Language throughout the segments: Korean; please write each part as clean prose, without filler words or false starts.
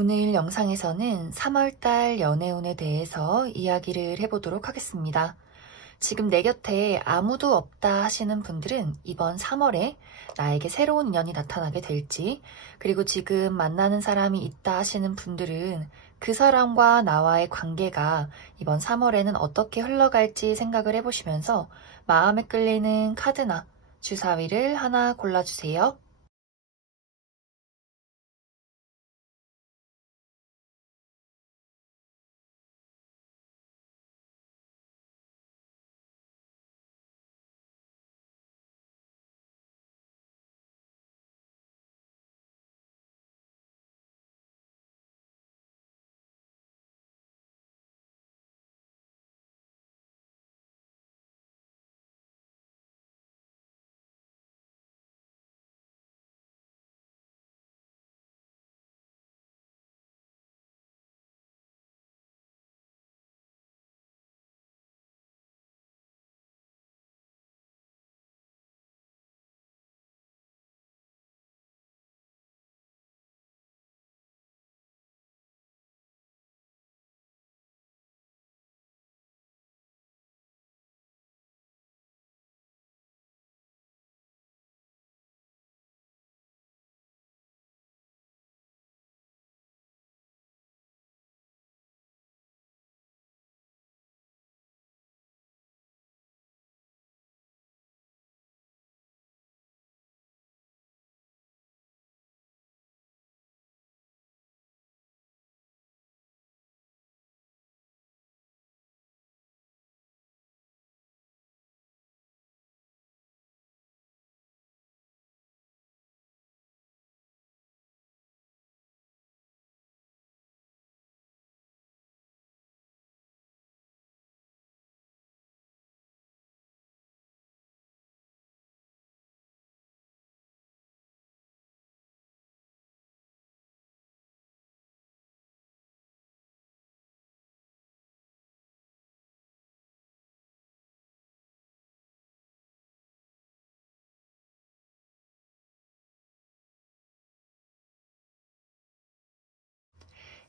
오늘 영상에서는 3월달 연애운에 대해서 이야기를 해보도록 하겠습니다. 지금 내 곁에 아무도 없다 하시는 분들은 이번 3월에 나에게 새로운 인연이 나타나게 될지, 그리고 지금 만나는 사람이 있다 하시는 분들은 그 사람과 나와의 관계가 이번 3월에는 어떻게 흘러갈지 생각을 해보시면서 마음에 끌리는 카드나 주사위를 하나 골라주세요.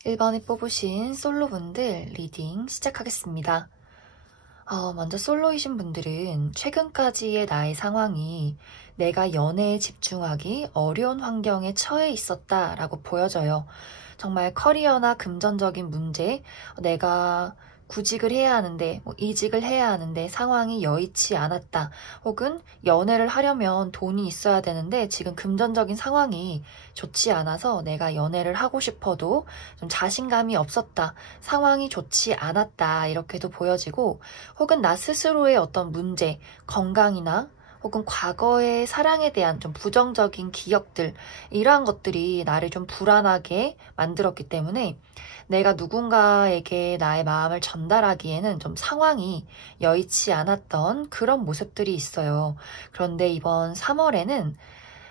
1번에 뽑으신 솔로분들 리딩 시작하겠습니다. 먼저 솔로이신 분들은 최근까지의 나의 상황이 내가 연애에 집중하기 어려운 환경에 처해 있었다라고 보여져요. 정말 커리어나 금전적인 문제, 내가 구직을 해야 하는데, 이직을 해야 하는데 상황이 여의치 않았다. 혹은 연애를 하려면 돈이 있어야 되는데 지금 금전적인 상황이 좋지 않아서 내가 연애를 하고 싶어도 좀 자신감이 없었다. 상황이 좋지 않았다. 이렇게도 보여지고, 혹은 나 스스로의 어떤 문제, 건강이나 혹은 과거의 사랑에 대한 좀 부정적인 기억들, 이러한 것들이 나를 좀 불안하게 만들었기 때문에 내가 누군가에게 나의 마음을 전달하기에는 좀 상황이 여의치 않았던 그런 모습들이 있어요. 그런데 이번 3월에는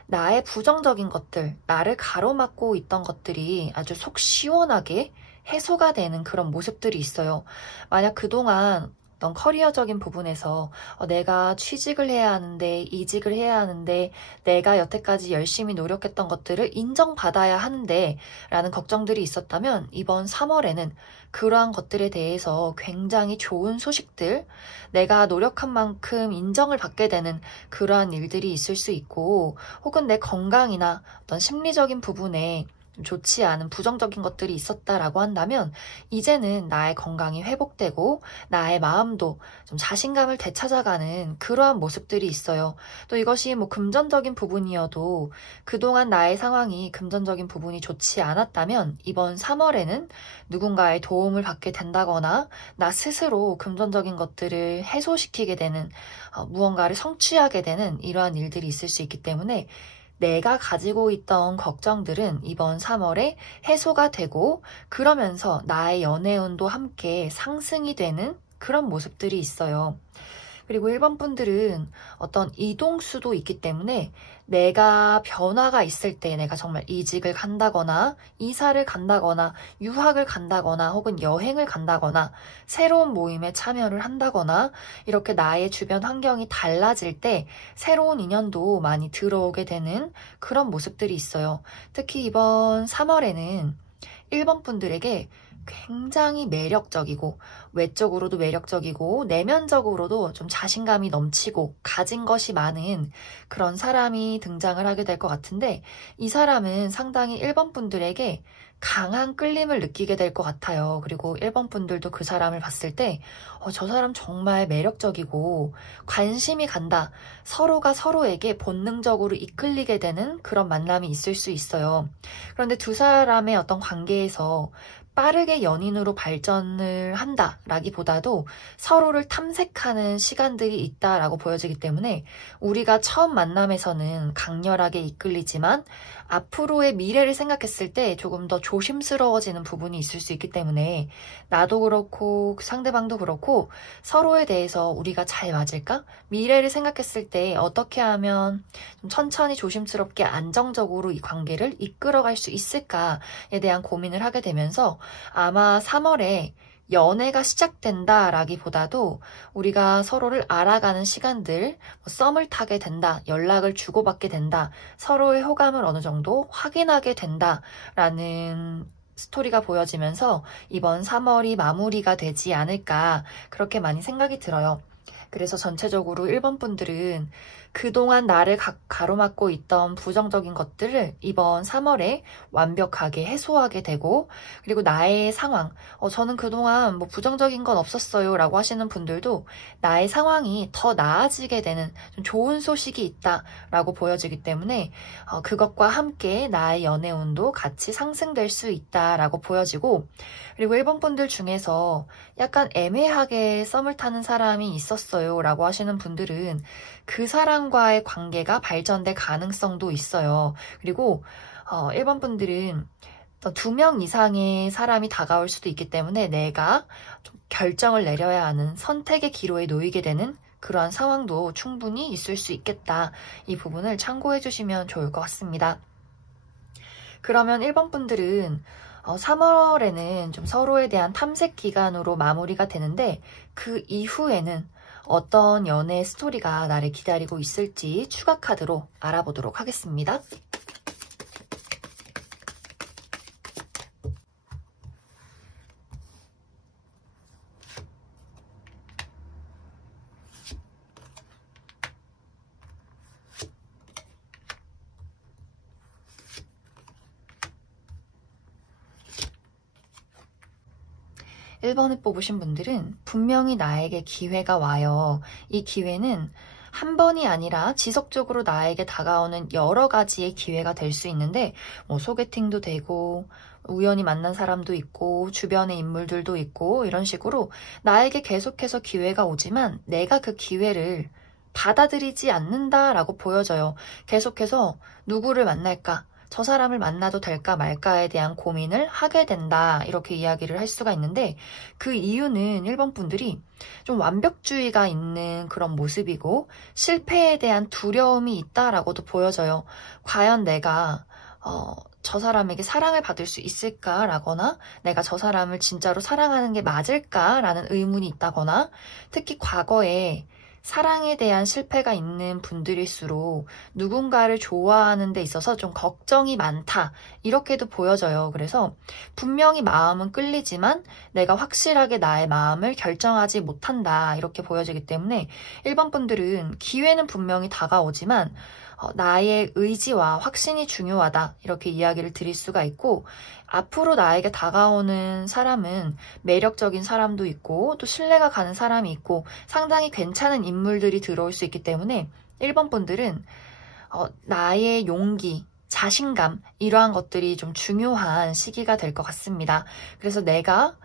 나의 부정적인 것들, 나를 가로막고 있던 것들이 아주 속 시원하게 해소가 되는 그런 모습들이 있어요. 만약 그동안 어떤 커리어적인 부분에서 내가 취직을 해야 하는데, 이직을 해야 하는데, 내가 여태까지 열심히 노력했던 것들을 인정받아야 하는데 라는 걱정들이 있었다면 이번 3월에는 그러한 것들에 대해서 굉장히 좋은 소식들, 내가 노력한 만큼 인정을 받게 되는 그러한 일들이 있을 수 있고, 혹은 내 건강이나 어떤 심리적인 부분에 좋지 않은 부정적인 것들이 있었다라고 한다면 이제는 나의 건강이 회복되고 나의 마음도 좀 자신감을 되찾아가는 그러한 모습들이 있어요. 또 이것이 금전적인 부분이어도 그동안 나의 상황이 금전적인 부분이 좋지 않았다면 이번 3월에는 누군가의 도움을 받게 된다거나 나 스스로 금전적인 것들을 해소시키게 되는, 무언가를 성취하게 되는 이러한 일들이 있을 수 있기 때문에 내가 가지고 있던 걱정들은 이번 3월에 해소가 되고, 그러면서 나의 연애운도 함께 상승이 되는 그런 모습들이 있어요. 그리고 1번 분들은 어떤 이동수도 있기 때문에 내가 변화가 있을 때, 내가 정말 이직을 간다거나 이사를 간다거나 유학을 간다거나 혹은 여행을 간다거나 새로운 모임에 참여를 한다거나 이렇게 나의 주변 환경이 달라질 때 새로운 인연도 많이 들어오게 되는 그런 모습들이 있어요. 특히 이번 3월에는 1번 분들에게 굉장히 매력적이고 외적으로도 매력적이고 내면적으로도 좀 자신감이 넘치고 가진 것이 많은 그런 사람이 등장을 하게 될 것 같은데 이 사람은 상당히 1번 분들에게 강한 끌림을 느끼게 될 것 같아요. 그리고 1번 분들도 그 사람을 봤을 때 저 사람 정말 매력적이고 관심이 간다. 서로가 서로에게 본능적으로 이끌리게 되는 그런 만남이 있을 수 있어요. 그런데 두 사람의 어떤 관계에서 빠르게 연인으로 발전을 한다라기보다도 서로를 탐색하는 시간들이 있다라고 보여지기 때문에 우리가 처음 만남에서는 강렬하게 이끌리지만 앞으로의 미래를 생각했을 때 조금 더 조심스러워지는 부분이 있을 수 있기 때문에 나도 그렇고 상대방도 그렇고 서로에 대해서 우리가 잘 맞을까? 미래를 생각했을 때 어떻게 하면 좀 천천히 조심스럽게 안정적으로 이 관계를 이끌어갈 수 있을까에 대한 고민을 하게 되면서 아마 3월에 연애가 시작된다라기보다도 우리가 서로를 알아가는 시간들, 썸을 타게 된다, 연락을 주고받게 된다, 서로의 호감을 어느 정도 확인하게 된다라는 스토리가 보여지면서 이번 3월이 마무리가 되지 않을까 그렇게 많이 생각이 들어요. 그래서 전체적으로 1번 분들은 그동안 나를 가로막고 있던 부정적인 것들을 이번 3월에 완벽하게 해소하게 되고 그리고 나의 상황, 저는 그동안 뭐 부정적인 건 없었어요 라고 하시는 분들도 나의 상황이 더 나아지게 되는 좀 좋은 소식이 있다 라고 보여지기 때문에 그것과 함께 나의 연애운도 같이 상승될 수 있다 라고 보여지고 그리고 1번 분들 중에서 약간 애매하게 썸을 타는 사람이 있었어요 라고 하시는 분들은 그 사람과의 관계가 발전될 가능성도 있어요. 그리고 1번 분들은 2명 이상의 사람이 다가올 수도 있기 때문에 내가 좀 결정을 내려야 하는 선택의 기로에 놓이게 되는 그러한 상황도 충분히 있을 수 있겠다. 이 부분을 참고해 주시면 좋을 것 같습니다. 그러면 1번 분들은 3월에는 좀 서로에 대한 탐색 기간으로 마무리가 되는데 그 이후에는 어떤 연애 스토리가 나를 기다리고 있을지 추가 카드로 알아보도록 하겠습니다. 1번을 뽑으신 분들은 분명히 나에게 기회가 와요. 이 기회는 한 번이 아니라 지속적으로 나에게 다가오는 여러 가지의 기회가 될 수 있는데 뭐 소개팅도 되고 우연히 만난 사람도 있고 주변의 인물들도 있고 이런 식으로 나에게 계속해서 기회가 오지만 내가 그 기회를 받아들이지 않는다라고 보여져요. 계속해서 누구를 만날까? 저 사람을 만나도 될까 말까에 대한 고민을 하게 된다. 이렇게 이야기를 할 수가 있는데 그 이유는 1번 분들이 좀 완벽주의가 있는 그런 모습이고 실패에 대한 두려움이 있다라고도 보여져요. 과연 내가 저 사람에게 사랑을 받을 수 있을까라거나 내가 저 사람을 진짜로 사랑하는 게 맞을까라는 의문이 있다거나 특히 과거에 사랑에 대한 실패가 있는 분들일수록 누군가를 좋아하는 데 있어서 좀 걱정이 많다. 이렇게도 보여져요. 그래서 분명히 마음은 끌리지만 내가 확실하게 나의 마음을 결정하지 못한다. 이렇게 보여지기 때문에 1번 분들은 기회는 분명히 다가오지만 나의 의지와 확신이 중요하다. 이렇게 이야기를 드릴 수가 있고 앞으로 나에게 다가오는 사람은 매력적인 사람도 있고 또 신뢰가 가는 사람이 있고 상당히 괜찮은 인물들이 들어올 수 있기 때문에 1번 분들은 나의 용기, 자신감 이러한 것들이 좀 중요한 시기가 될 것 같습니다. 그래서 내가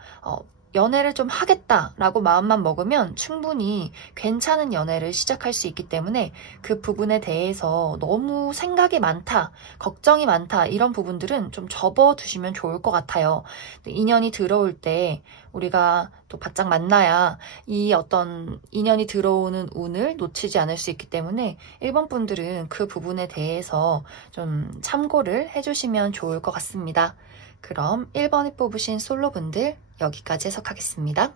연애를 좀 하겠다라고 마음만 먹으면 충분히 괜찮은 연애를 시작할 수 있기 때문에 그 부분에 대해서 너무 생각이 많다, 걱정이 많다 이런 부분들은 좀 접어두시면 좋을 것 같아요. 인연이 들어올 때 우리가 또 바짝 만나야 이 어떤 인연이 들어오는 운을 놓치지 않을 수 있기 때문에 1번 분들은 그 부분에 대해서 좀 참고를 해주시면 좋을 것 같습니다. 그럼 1번을 뽑으신 솔로분들 여기까지 해석하겠습니다.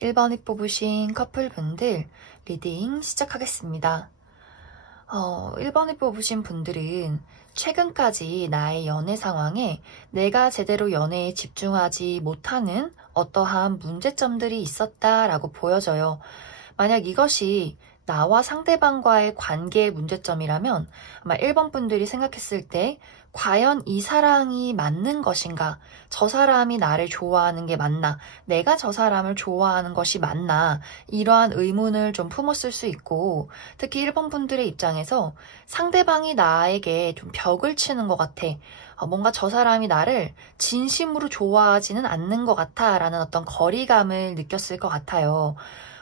1번을 뽑으신 커플분들 리딩 시작하겠습니다. 1번을 뽑으신 분들은 최근까지 나의 연애 상황에 내가 제대로 연애에 집중하지 못하는 어떠한 문제점들이 있었다라고 보여져요. 만약 이것이 나와 상대방과의 관계의 문제점이라면 아마 1번 분들이 생각했을 때 과연 이 사랑이 맞는 것인가? 저 사람이 나를 좋아하는 게 맞나? 내가 저 사람을 좋아하는 것이 맞나? 이러한 의문을 좀 품었을 수 있고, 특히 1번 분들의 입장에서 상대방이 나에게 좀 벽을 치는 것 같아. 뭔가 저 사람이 나를 진심으로 좋아하지는 않는 것 같아 라는 어떤 거리감을 느꼈을 것 같아요.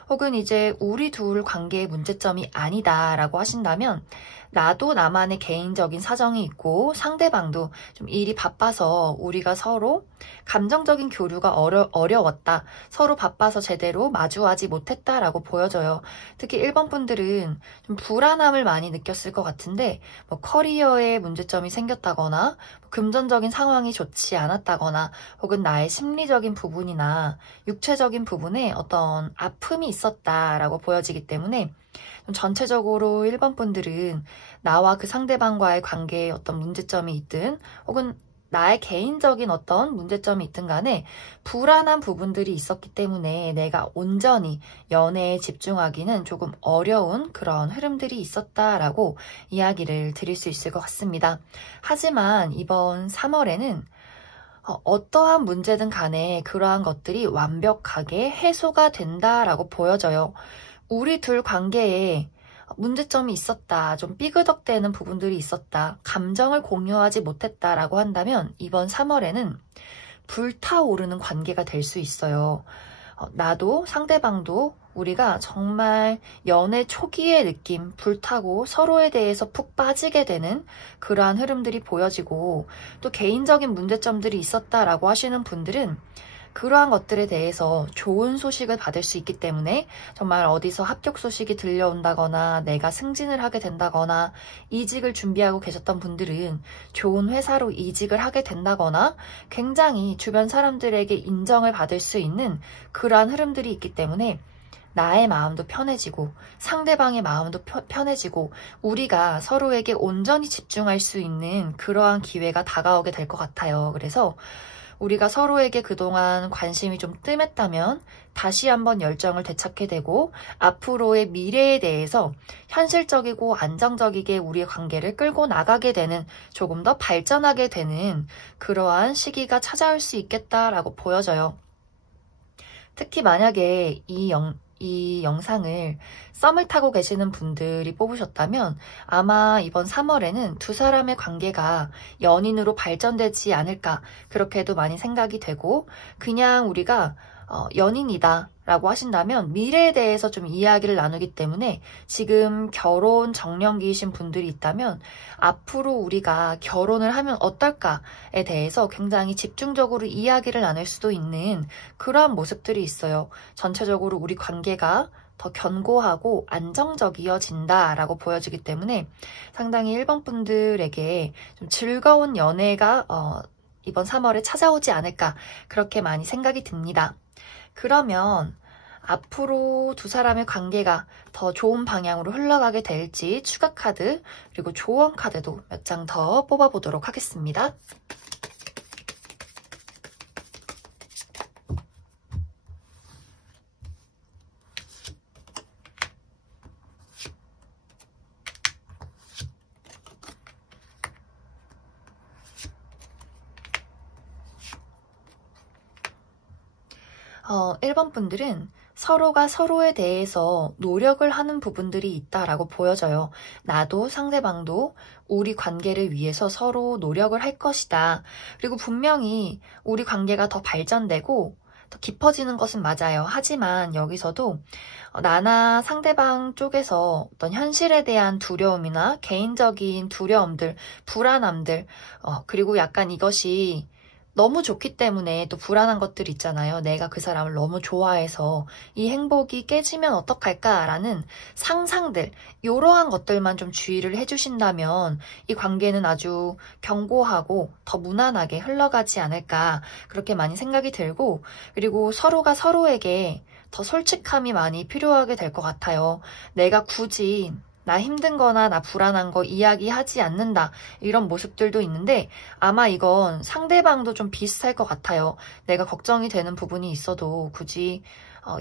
혹은 이제 우리 둘 관계의 문제점이 아니다 라고 하신다면 나도 나만의 개인적인 사정이 있고 상대방도 좀 일이 바빠서 우리가 서로 감정적인 교류가 어려웠다. 서로 바빠서 제대로 마주하지 못했다라고 보여져요. 특히 1번 분들은 좀 불안함을 많이 느꼈을 것 같은데 뭐 커리어에 문제점이 생겼다거나 금전적인 상황이 좋지 않았다거나 혹은 나의 심리적인 부분이나 육체적인 부분에 어떤 아픔이 있었다라고 보여지기 때문에 좀 전체적으로 1번 분들은 나와 그 상대방과의 관계에 어떤 문제점이 있든 혹은 나의 개인적인 어떤 문제점이 있든 간에 불안한 부분들이 있었기 때문에 내가 온전히 연애에 집중하기는 조금 어려운 그런 흐름들이 있었다라고 이야기를 드릴 수 있을 것 같습니다. 하지만 이번 3월에는 어떠한 문제든 간에 그러한 것들이 완벽하게 해소가 된다라고 보여져요. 우리 둘 관계에 문제점이 있었다, 좀 삐그덕대는 부분들이 있었다, 감정을 공유하지 못했다라고 한다면 이번 3월에는 불타오르는 관계가 될 수 있어요. 나도 상대방도 우리가 정말 연애 초기의 느낌, 불타고 서로에 대해서 푹 빠지게 되는 그러한 흐름들이 보여지고 또 개인적인 문제점들이 있었다라고 하시는 분들은 그러한 것들에 대해서 좋은 소식을 받을 수 있기 때문에 정말 어디서 합격 소식이 들려온다거나 내가 승진을 하게 된다거나 이직을 준비하고 계셨던 분들은 좋은 회사로 이직을 하게 된다거나 굉장히 주변 사람들에게 인정을 받을 수 있는 그러한 흐름들이 있기 때문에 나의 마음도 편해지고 상대방의 마음도 편해지고 우리가 서로에게 온전히 집중할 수 있는 그러한 기회가 다가오게 될 것 같아요. 그래서 우리가 서로에게 그동안 관심이 좀 뜸했다면 다시 한번 열정을 되찾게 되고 앞으로의 미래에 대해서 현실적이고 안정적이게 우리의 관계를 끌고 나가게 되는 조금 더 발전하게 되는 그러한 시기가 찾아올 수 있겠다라고 보여져요. 특히 만약에 이 영상을 썸을 타고 계시는 분들이 뽑으셨다면 아마 이번 3월에는 두 사람의 관계가 연인으로 발전되지 않을까 그렇게도 많이 생각이 되고 그냥 우리가 연인이다 라고 하신다면 미래에 대해서 좀 이야기를 나누기 때문에 지금 결혼 정년기이신 분들이 있다면 앞으로 우리가 결혼을 하면 어떨까에 대해서 굉장히 집중적으로 이야기를 나눌 수도 있는 그러한 모습들이 있어요. 전체적으로 우리 관계가 더 견고하고 안정적이어진다라고 보여지기 때문에 상당히 1번 분들에게 좀 즐거운 연애가 이번 3월에 찾아오지 않을까 그렇게 많이 생각이 듭니다. 그러면 앞으로 두 사람의 관계가 더 좋은 방향으로 흘러가게 될지 추가 카드 그리고 조언 카드도 몇 장 더 뽑아보도록 하겠습니다. 어, 1번 분들은 서로가 서로에 대해서 노력을 하는 부분들이 있다라고 보여져요. 나도 상대방도 우리 관계를 위해서 서로 노력을 할 것이다. 그리고 분명히 우리 관계가 더 발전되고 더 깊어지는 것은 맞아요. 하지만 여기서도 나나 상대방 쪽에서 어떤 현실에 대한 두려움이나 개인적인 두려움들, 불안함들, 그리고 약간 이것이 너무 좋기 때문에 또 불안한 것들 있잖아요. 내가 그 사람을 너무 좋아해서 이 행복이 깨지면 어떡할까라는 상상들, 이러한 것들만 좀 주의를 해주신다면 이 관계는 아주 견고하고 더 무난하게 흘러가지 않을까 그렇게 많이 생각이 들고 그리고 서로가 서로에게 더 솔직함이 많이 필요하게 될 것 같아요. 내가 굳이 나 힘든 거나 나 불안한 거 이야기하지 않는다. 이런 모습들도 있는데 아마 이건 상대방도 좀 비슷할 것 같아요. 내가 걱정이 되는 부분이 있어도 굳이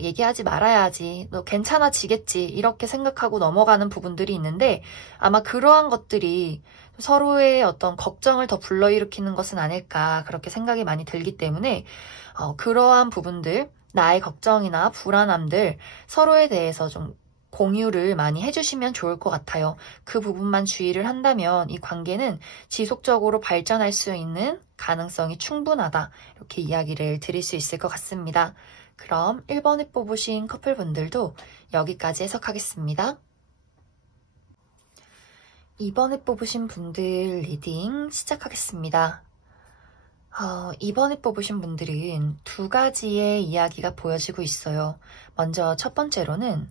얘기하지 말아야지. 너 괜찮아지겠지. 이렇게 생각하고 넘어가는 부분들이 있는데 아마 그러한 것들이 서로의 어떤 걱정을 더 불러일으키는 것은 아닐까 그렇게 생각이 많이 들기 때문에 그러한 부분들, 나의 걱정이나 불안함들 서로에 대해서 좀 공유를 많이 해주시면 좋을 것 같아요. 그 부분만 주의를 한다면 이 관계는 지속적으로 발전할 수 있는 가능성이 충분하다. 이렇게 이야기를 드릴 수 있을 것 같습니다. 그럼 1번에 뽑으신 커플분들도 여기까지 해석하겠습니다. 2번에 뽑으신 분들 리딩 시작하겠습니다. 2번에 뽑으신 분들은 두 가지의 이야기가 보여지고 있어요. 먼저 첫 번째로는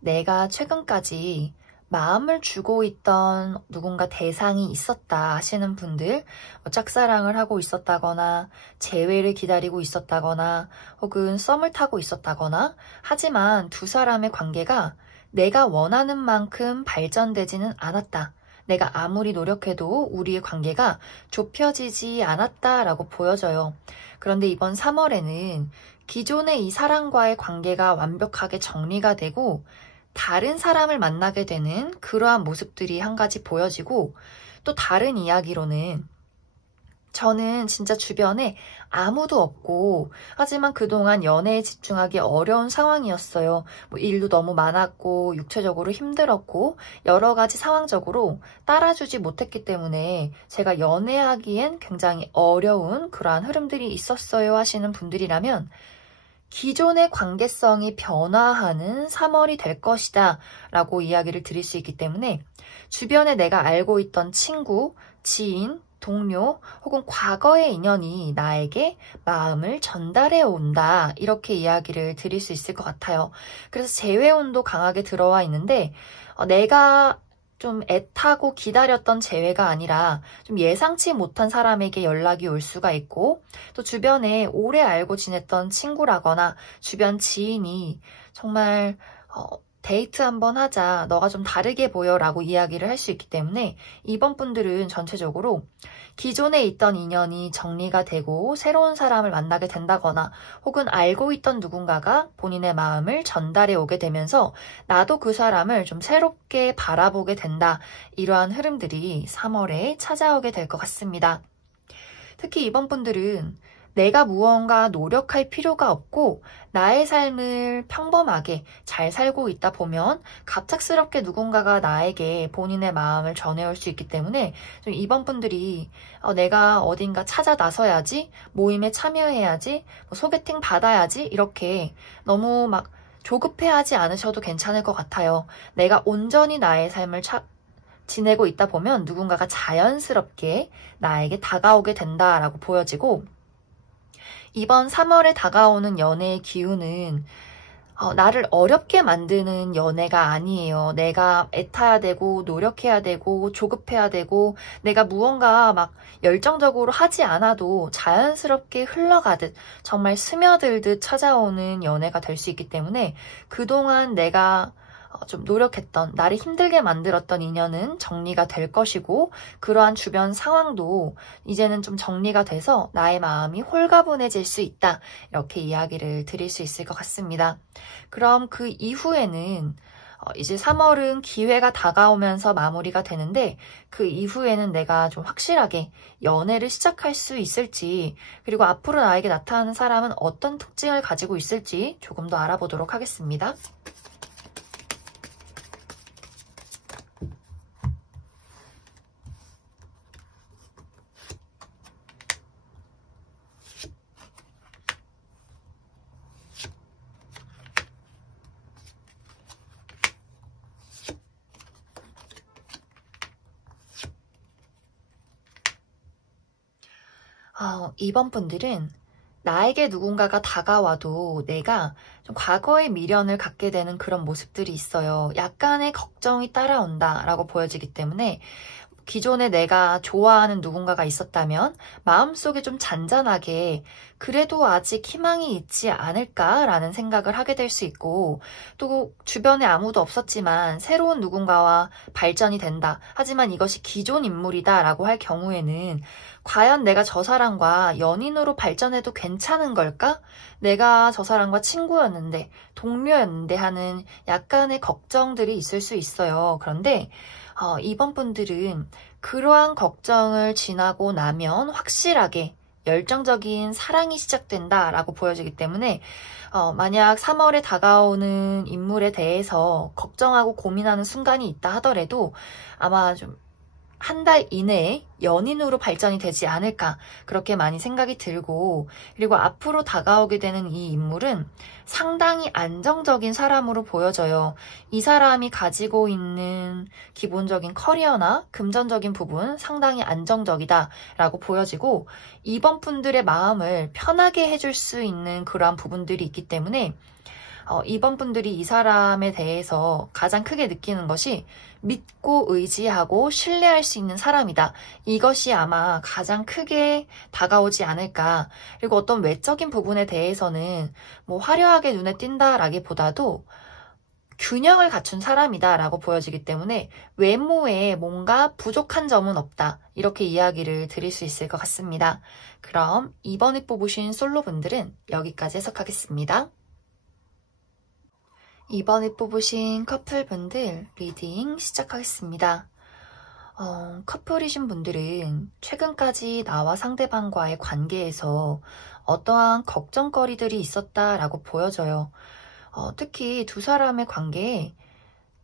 내가 최근까지 마음을 주고 있던 누군가 대상이 있었다 하시는 분들, 짝사랑을 하고 있었다거나 재회를 기다리고 있었다거나 혹은 썸을 타고 있었다거나 하지만 두 사람의 관계가 내가 원하는 만큼 발전되지는 않았다. 내가 아무리 노력해도 우리의 관계가 좁혀지지 않았다라고 보여져요. 그런데 이번 3월에는 기존의 이 사람과의 관계가 완벽하게 정리가 되고 다른 사람을 만나게 되는 그러한 모습들이 한 가지 보여지고 또 다른 이야기로는 저는 진짜 주변에 아무도 없고 하지만 그동안 연애에 집중하기 어려운 상황이었어요. 일도 너무 많았고 육체적으로 힘들었고 여러 가지 상황적으로 따라주지 못했기 때문에 제가 연애하기엔 굉장히 어려운 그러한 흐름들이 있었어요 하시는 분들이라면 기존의 관계성이 변화하는 3월이 될 것이다 라고 이야기를 드릴 수 있기 때문에 주변에 내가 알고 있던 친구, 지인, 동료 혹은 과거의 인연이 나에게 마음을 전달해 온다 이렇게 이야기를 드릴 수 있을 것 같아요. 그래서 재회운도 강하게 들어와 있는데 내가 좀 애타고 기다렸던 재회가 아니라 좀 예상치 못한 사람에게 연락이 올 수가 있고 또 주변에 오래 알고 지냈던 친구라거나 주변 지인이 정말 데이트 한번 하자, 너가 좀 다르게 보여 라고 이야기를 할 수 있기 때문에 이번 분들은 전체적으로 기존에 있던 인연이 정리가 되고 새로운 사람을 만나게 된다거나 혹은 알고 있던 누군가가 본인의 마음을 전달해 오게 되면서 나도 그 사람을 좀 새롭게 바라보게 된다. 이러한 흐름들이 3월에 찾아오게 될 것 같습니다. 특히 이번 분들은 내가 무언가 노력할 필요가 없고 나의 삶을 평범하게 잘 살고 있다 보면 갑작스럽게 누군가가 나에게 본인의 마음을 전해올 수 있기 때문에 좀 이번 분들이 내가 어딘가 찾아 나서야지, 모임에 참여해야지, 소개팅 받아야지 이렇게 너무 막 조급해하지 않으셔도 괜찮을 것 같아요. 내가 온전히 나의 삶을 지내고 있다 보면 누군가가 자연스럽게 나에게 다가오게 된다라고 보여지고 이번 3월에 다가오는 연애의 기운은 나를 어렵게 만드는 연애가 아니에요. 내가 애타야 되고 노력해야 되고 조급해야 되고 내가 무언가 막 열정적으로 하지 않아도 자연스럽게 흘러가듯 정말 스며들듯 찾아오는 연애가 될 수 있기 때문에 그동안 내가 좀 노력했던, 나를 힘들게 만들었던 인연은 정리가 될 것이고 그러한 주변 상황도 이제는 좀 정리가 돼서 나의 마음이 홀가분해질 수 있다. 이렇게 이야기를 드릴 수 있을 것 같습니다. 그럼 그 이후에는 이제 3월은 기회가 다가오면서 마무리가 되는데 그 이후에는 내가 좀 확실하게 연애를 시작할 수 있을지 그리고 앞으로 나에게 나타나는 사람은 어떤 특징을 가지고 있을지 조금 더 알아보도록 하겠습니다. 이번 분들은 나에게 누군가가 다가와도 내가 좀 과거의 미련을 갖게 되는 그런 모습들이 있어요. 약간의 걱정이 따라온다 라고 보여지기 때문에 기존에 내가 좋아하는 누군가가 있었다면 마음속에 좀 잔잔하게 그래도 아직 희망이 있지 않을까라는 생각을 하게 될 수 있고, 또 주변에 아무도 없었지만 새로운 누군가와 발전이 된다. 하지만 이것이 기존 인물이다라고 할 경우에는 과연 내가 저 사람과 연인으로 발전해도 괜찮은 걸까? 내가 저 사람과 친구였는데, 동료였는데 하는 약간의 걱정들이 있을 수 있어요. 그런데 이번 분들은 그러한 걱정을 지나고 나면 확실하게 열정적인 사랑이 시작된다라고 보여지기 때문에 만약 3월에 다가오는 인물에 대해서 걱정하고 고민하는 순간이 있다 하더라도 아마 좀 한 달 이내에 연인으로 발전이 되지 않을까 그렇게 많이 생각이 들고, 그리고 앞으로 다가오게 되는 이 인물은 상당히 안정적인 사람으로 보여져요. 이 사람이 가지고 있는 기본적인 커리어나 금전적인 부분 상당히 안정적이다라고 보여지고, 이번 분들의 마음을 편하게 해줄 수 있는 그러한 부분들이 있기 때문에 이번 분들이 이 사람에 대해서 가장 크게 느끼는 것이 믿고 의지하고 신뢰할 수 있는 사람이다. 이것이 아마 가장 크게 다가오지 않을까. 그리고 어떤 외적인 부분에 대해서는 뭐 화려하게 눈에 띈다라기보다도 균형을 갖춘 사람이다라고 보여지기 때문에 외모에 뭔가 부족한 점은 없다. 이렇게 이야기를 드릴 수 있을 것 같습니다. 그럼 이번에 뽑으신 솔로분들은 여기까지 해석하겠습니다. 이번에 뽑으신 커플분들 리딩 시작하겠습니다. 커플이신 분들은 최근까지 나와 상대방과의 관계에서 어떠한 걱정거리들이 있었다라고 보여져요. 특히 두 사람의 관계에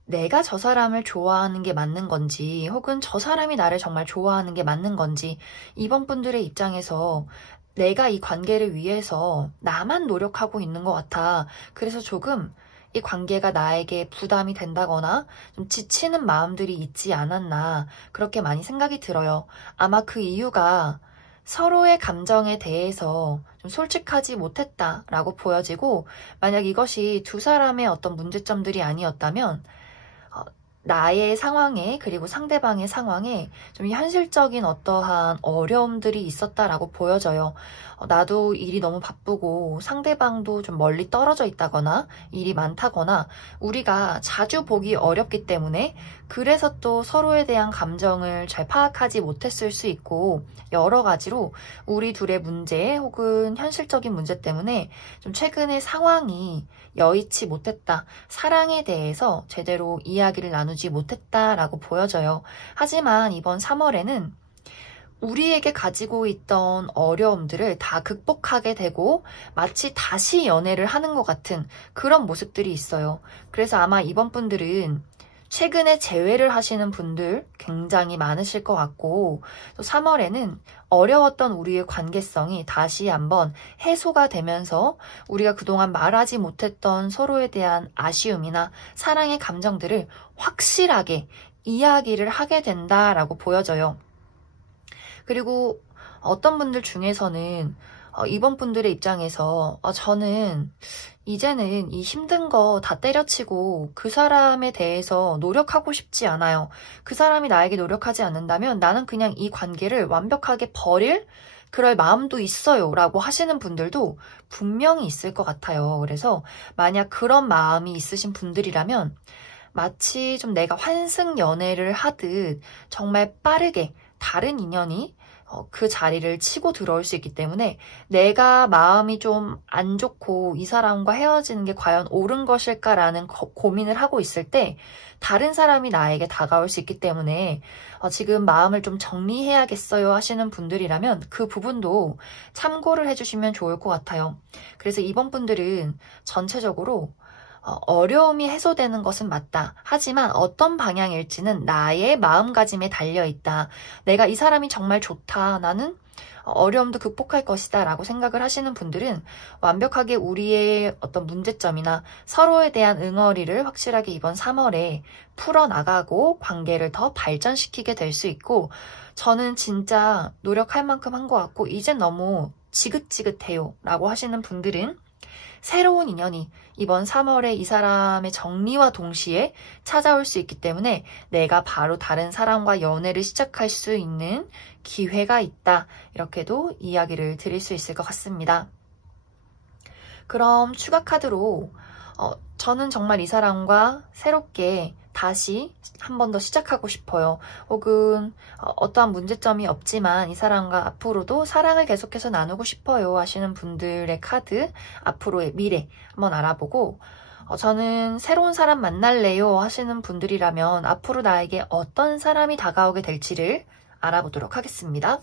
내가 저 사람을 좋아하는 게 맞는 건지, 혹은 저 사람이 나를 정말 좋아하는 게 맞는 건지, 이번 분들의 입장에서 내가 이 관계를 위해서 나만 노력하고 있는 것 같아. 그래서 조금 이 관계가 나에게 부담이 된다거나 좀 지치는 마음들이 있지 않았나, 그렇게 많이 생각이 들어요. 아마 그 이유가 서로의 감정에 대해서 좀 솔직하지 못했다라고 보여지고, 만약 이것이 두 사람의 어떤 문제점들이 아니었다면 나의 상황에, 그리고 상대방의 상황에 좀 현실적인 어떠한 어려움들이 있었다라고 보여져요. 나도 일이 너무 바쁘고 상대방도 좀 멀리 떨어져 있다거나 일이 많다거나 우리가 자주 보기 어렵기 때문에 그래서 또 서로에 대한 감정을 잘 파악하지 못했을 수 있고, 여러 가지로 우리 둘의 문제 혹은 현실적인 문제 때문에 좀 최근에 상황이 여의치 못했다. 사랑에 대해서 제대로 이야기를 나누지 못했다라고 보여져요. 하지만 이번 3월에는 우리에게 가지고 있던 어려움들을 다 극복하게 되고 마치 다시 연애를 하는 것 같은 그런 모습들이 있어요. 그래서 아마 이번 분들은 최근에 재회를 하시는 분들 굉장히 많으실 것 같고, 또 3월에는 어려웠던 우리의 관계성이 다시 한번 해소가 되면서 우리가 그동안 말하지 못했던 서로에 대한 아쉬움이나 사랑의 감정들을 확실하게 이야기를 하게 된다라고 보여져요. 그리고 어떤 분들 중에서는 이번 분들의 입장에서 저는 이제는 이 힘든 거 다 때려치고 그 사람에 대해서 노력하고 싶지 않아요. 그 사람이 나에게 노력하지 않는다면 나는 그냥 이 관계를 완벽하게 버릴 그럴 마음도 있어요 라고 하시는 분들도 분명히 있을 것 같아요. 그래서 만약 그런 마음이 있으신 분들이라면 마치 좀 내가 환승 연애를 하듯 정말 빠르게 다른 인연이 그 자리를 치고 들어올 수 있기 때문에 내가 마음이 좀 안 좋고 이 사람과 헤어지는 게 과연 옳은 것일까라는 고민을 하고 있을 때 다른 사람이 나에게 다가올 수 있기 때문에 지금 마음을 좀 정리해야겠어요 하시는 분들이라면 그 부분도 참고를 해주시면 좋을 것 같아요. 그래서 이번 분들은 전체적으로 어려움이 해소되는 것은 맞다. 하지만 어떤 방향일지는 나의 마음가짐에 달려있다. 내가 이 사람이 정말 좋다. 나는 어려움도 극복할 것이다 라고 생각을 하시는 분들은 완벽하게 우리의 어떤 문제점이나 서로에 대한 응어리를 확실하게 이번 3월에 풀어나가고 관계를 더 발전시키게 될 수 있고, 저는 진짜 노력할 만큼 한 것 같고 이젠 너무 지긋지긋해요 라고 하시는 분들은 새로운 인연이 이번 3월에 이 사람의 정리와 동시에 찾아올 수 있기 때문에 내가 바로 다른 사람과 연애를 시작할 수 있는 기회가 있다. 이렇게도 이야기를 드릴 수 있을 것 같습니다. 그럼 추가 카드로 저는 정말 이 사람과 새롭게 다시 한 번 더 시작하고 싶어요. 혹은 어떠한 문제점이 없지만 이 사람과 앞으로도 사랑을 계속해서 나누고 싶어요 하시는 분들의 카드, 앞으로의 미래 한번 알아보고 저는 새로운 사람 만날래요 하시는 분들이라면 앞으로 나에게 어떤 사람이 다가오게 될지를 알아보도록 하겠습니다.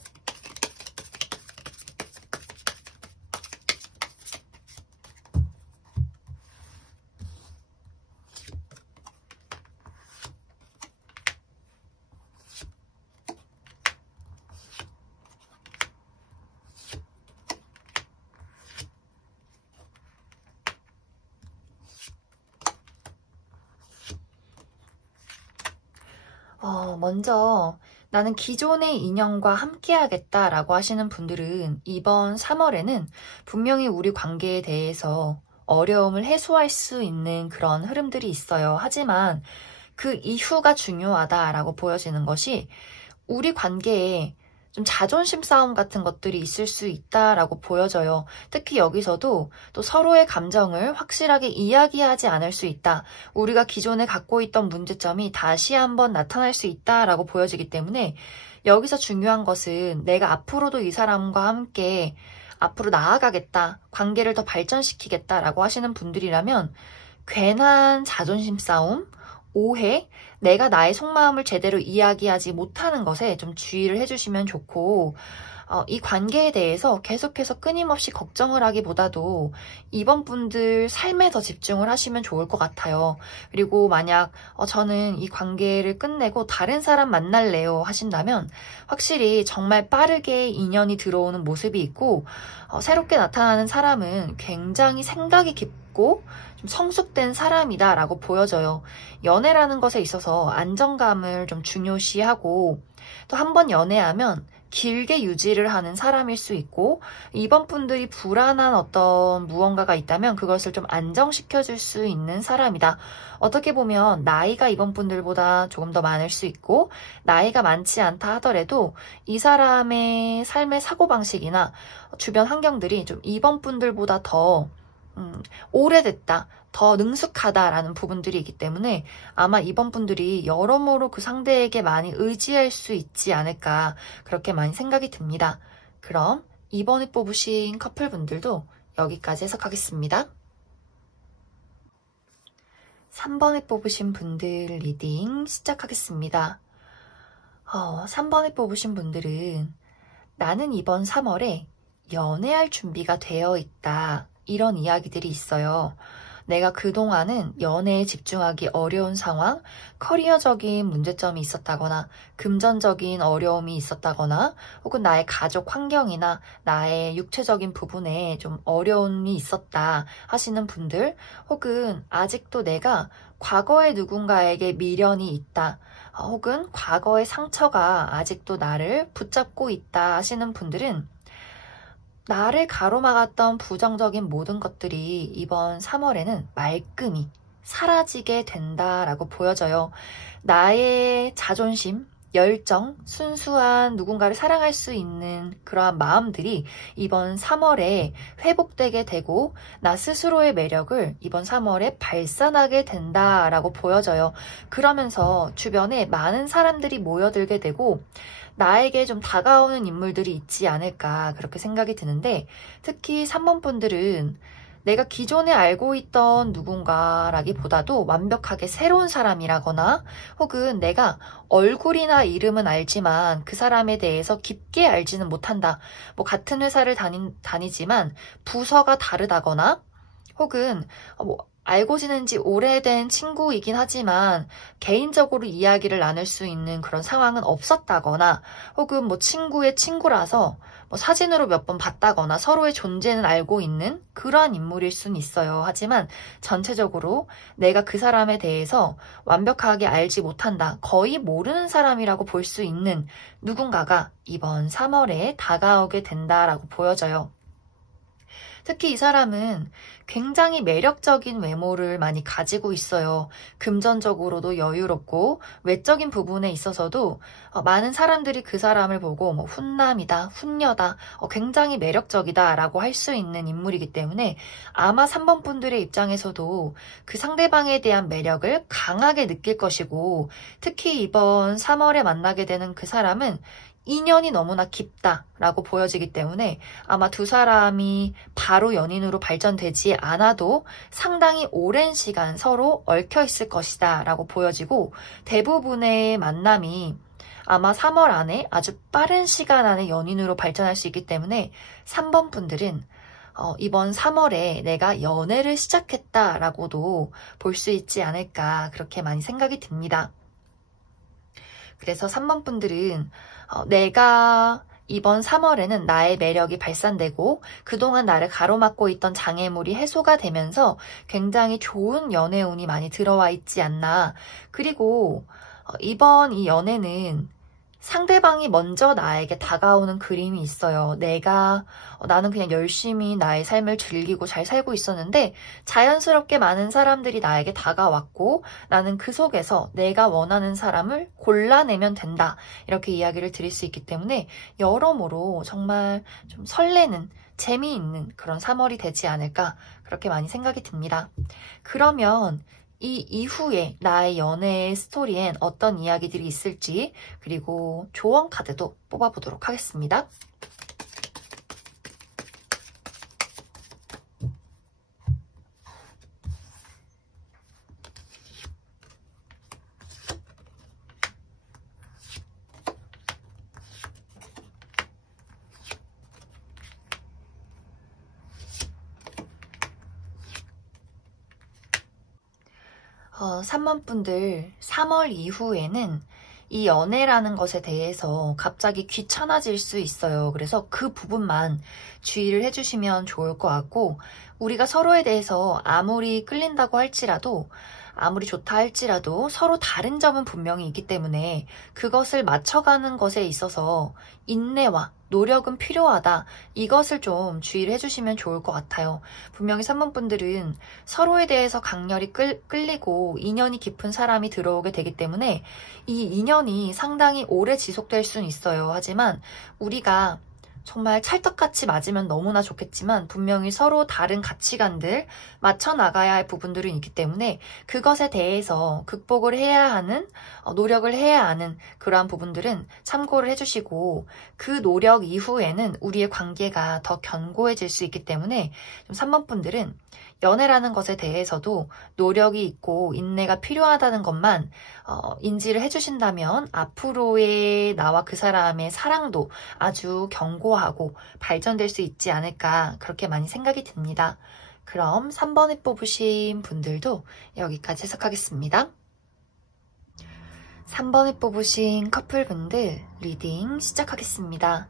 먼저 나는 기존의 인연과 함께하겠다라고 하시는 분들은 이번 3월에는 분명히 우리 관계에 대해서 어려움을 해소할 수 있는 그런 흐름들이 있어요. 하지만 그 이후가 중요하다라고 보여지는 것이 우리 관계에 좀 자존심 싸움 같은 것들이 있을 수 있다라고 보여져요. 특히 여기서도 또 서로의 감정을 확실하게 이야기하지 않을 수 있다. 우리가 기존에 갖고 있던 문제점이 다시 한번 나타날 수 있다라고 보여지기 때문에 여기서 중요한 것은 내가 앞으로도 이 사람과 함께 앞으로 나아가겠다, 관계를 더 발전시키겠다라고 하시는 분들이라면 괜한 자존심 싸움, 오해, 내가 나의 속마음을 제대로 이야기하지 못하는 것에 좀 주의를 해주시면 좋고 이 관계에 대해서 계속해서 끊임없이 걱정을 하기보다도 이번 분들 삶에 더 집중을 하시면 좋을 것 같아요. 그리고 만약 저는 이 관계를 끝내고 다른 사람 만날래요 하신다면 확실히 정말 빠르게 인연이 들어오는 모습이 있고 새롭게 나타나는 사람은 굉장히 생각이 깊고 좀 성숙된 사람이다 라고 보여져요. 연애라는 것에 있어서 안정감을 좀 중요시하고 또 한 번 연애하면 길게 유지를 하는 사람일 수 있고 이번 분들이 불안한 어떤 무언가가 있다면 그것을 좀 안정시켜줄 수 있는 사람이다. 어떻게 보면 나이가 이번 분들보다 조금 더 많을 수 있고 나이가 많지 않다 하더라도 이 사람의 삶의 사고방식이나 주변 환경들이 좀 이번 분들보다 더 오래됐다, 더 능숙하다라는 부분들이 있기 때문에 아마 이번 분들이 여러모로 그 상대에게 많이 의지할 수 있지 않을까 그렇게 많이 생각이 듭니다. 그럼 이번에 뽑으신 커플분들도 여기까지 해석하겠습니다. 3번에 뽑으신 분들 리딩 시작하겠습니다. 3번에 뽑으신 분들은 나는 이번 3월에 연애할 준비가 되어 있다. 이런 이야기들이 있어요. 내가 그동안은 연애에 집중하기 어려운 상황, 커리어적인 문제점이 있었다거나 금전적인 어려움이 있었다거나 혹은 나의 가족 환경이나 나의 육체적인 부분에 좀 어려움이 있었다 하시는 분들 혹은 아직도 내가 과거의 누군가에게 미련이 있다 혹은 과거의 상처가 아직도 나를 붙잡고 있다 하시는 분들은 나를 가로막았던 부정적인 모든 것들이 이번 3월에는 말끔히 사라지게 된다라고 보여져요. 나의 자존심, 열정, 순수한 누군가를 사랑할 수 있는 그러한 마음들이 이번 3월에 회복되게 되고 나 스스로의 매력을 이번 3월에 발산하게 된다라고 보여져요. 그러면서 주변에 많은 사람들이 모여들게 되고 나에게 좀 다가오는 인물들이 있지 않을까 그렇게 생각이 드는데 특히 3번 분들은 내가 기존에 알고 있던 누군가라기보다도 완벽하게 새로운 사람이라거나 혹은 내가 얼굴이나 이름은 알지만 그 사람에 대해서 깊게 알지는 못한다. 뭐 같은 회사를 다니지만 부서가 다르다거나 혹은 알고 지낸 지 오래된 친구이긴 하지만 개인적으로 이야기를 나눌 수 있는 그런 상황은 없었다거나 혹은 친구의 친구라서 사진으로 몇 번 봤다거나 서로의 존재는 알고 있는 그러한 인물일 수는 있어요. 하지만 전체적으로 내가 그 사람에 대해서 완벽하게 알지 못한다. 거의 모르는 사람이라고 볼 수 있는 누군가가 이번 3월에 다가오게 된다라고 보여져요. 특히 이 사람은 굉장히 매력적인 외모를 많이 가지고 있어요. 금전적으로도 여유롭고 외적인 부분에 있어서도 많은 사람들이 그 사람을 보고 뭐 훈남이다, 훈녀다, 굉장히 매력적이다 라고 할 수 있는 인물이기 때문에 아마 3번 분들의 입장에서도 그 상대방에 대한 매력을 강하게 느낄 것이고, 특히 이번 3월에 만나게 되는 그 사람은 인연이 너무나 깊다라고 보여지기 때문에 아마 두 사람이 바로 연인으로 발전되지 않아도 상당히 오랜 시간 서로 얽혀 있을 것이다 라고 보여지고, 대부분의 만남이 아마 3월 안에 아주 빠른 시간 안에 연인으로 발전할 수 있기 때문에 3번 분들은 이번 3월에 내가 연애를 시작했다라고도 볼 수 있지 않을까, 그렇게 많이 생각이 듭니다. 그래서 3번 분들은 내가 이번 3월에는 나의 매력이 발산되고 그동안 나를 가로막고 있던 장애물이 해소가 되면서 굉장히 좋은 연애운이 많이 들어와 있지 않나. 그리고 이번 이 연애는 상대방이 먼저 나에게 다가오는 그림이 있어요. 나는 그냥 열심히 나의 삶을 즐기고 잘 살고 있었는데 자연스럽게 많은 사람들이 나에게 다가왔고 나는 그 속에서 내가 원하는 사람을 골라내면 된다. 이렇게 이야기를 드릴 수 있기 때문에 여러모로 정말 좀 설레는, 재미있는 그런 3월이 되지 않을까, 그렇게 많이 생각이 듭니다. 그러면 이 이후에 나의 연애 스토리엔 어떤 이야기들이 있을지, 그리고 조언 카드도 뽑아보도록 하겠습니다. 3번 분들 3월 이후에는 이 연애라는 것에 대해서 갑자기 귀찮아질 수 있어요. 그래서 그 부분만 주의를 해주시면 좋을 것 같고, 우리가 서로에 대해서 아무리 끌린다고 할지라도, 아무리 좋다 할지라도 서로 다른 점은 분명히 있기 때문에 그것을 맞춰가는 것에 있어서 인내와 노력은 필요하다. 이것을 좀 주의를 해주시면 좋을 것 같아요. 분명히 3번 분들은 서로에 대해서 강렬히 끌리고 인연이 깊은 사람이 들어오게 되기 때문에 이 인연이 상당히 오래 지속될 수는 있어요. 하지만 우리가 정말 찰떡같이 맞으면 너무나 좋겠지만 분명히 서로 다른 가치관들 맞춰 나가야 할 부분들은 있기 때문에 그것에 대해서 극복을 해야 하는, 노력을 해야 하는 그러한 부분들은 참고를 해주시고, 그 노력 이후에는 우리의 관계가 더 견고해질 수 있기 때문에 3번 분들은 연애라는 것에 대해서도 노력이 있고 인내가 필요하다는 것만 인지를 해주신다면 앞으로의 나와 그 사람의 사랑도 아주 견고하고 발전될 수 있지 않을까, 그렇게 많이 생각이 듭니다. 그럼 3번에 뽑으신 분들도 여기까지 해석하겠습니다. 3번에 뽑으신 커플분들 리딩 시작하겠습니다.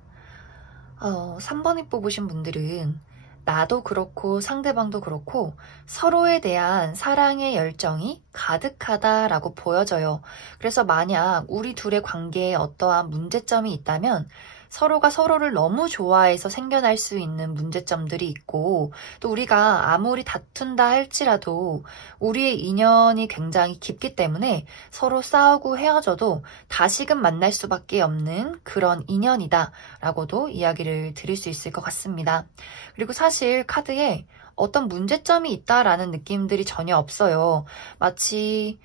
3번에 뽑으신 분들은 나도 그렇고 상대방도 그렇고 서로에 대한 사랑의 열정이 가득하다라고 보여져요. 그래서 만약 우리 둘의 관계에 어떠한 문제점이 있다면 서로가 서로를 너무 좋아해서 생겨날 수 있는 문제점들이 있고, 또 우리가 아무리 다툰다 할지라도 우리의 인연이 굉장히 깊기 때문에 서로 싸우고 헤어져도 다시금 만날 수밖에 없는 그런 인연이다 라고도 이야기를 드릴 수 있을 것 같습니다. 그리고 사실 카드에 어떤 문제점이 있다라는 느낌들이 전혀 없어요. 마치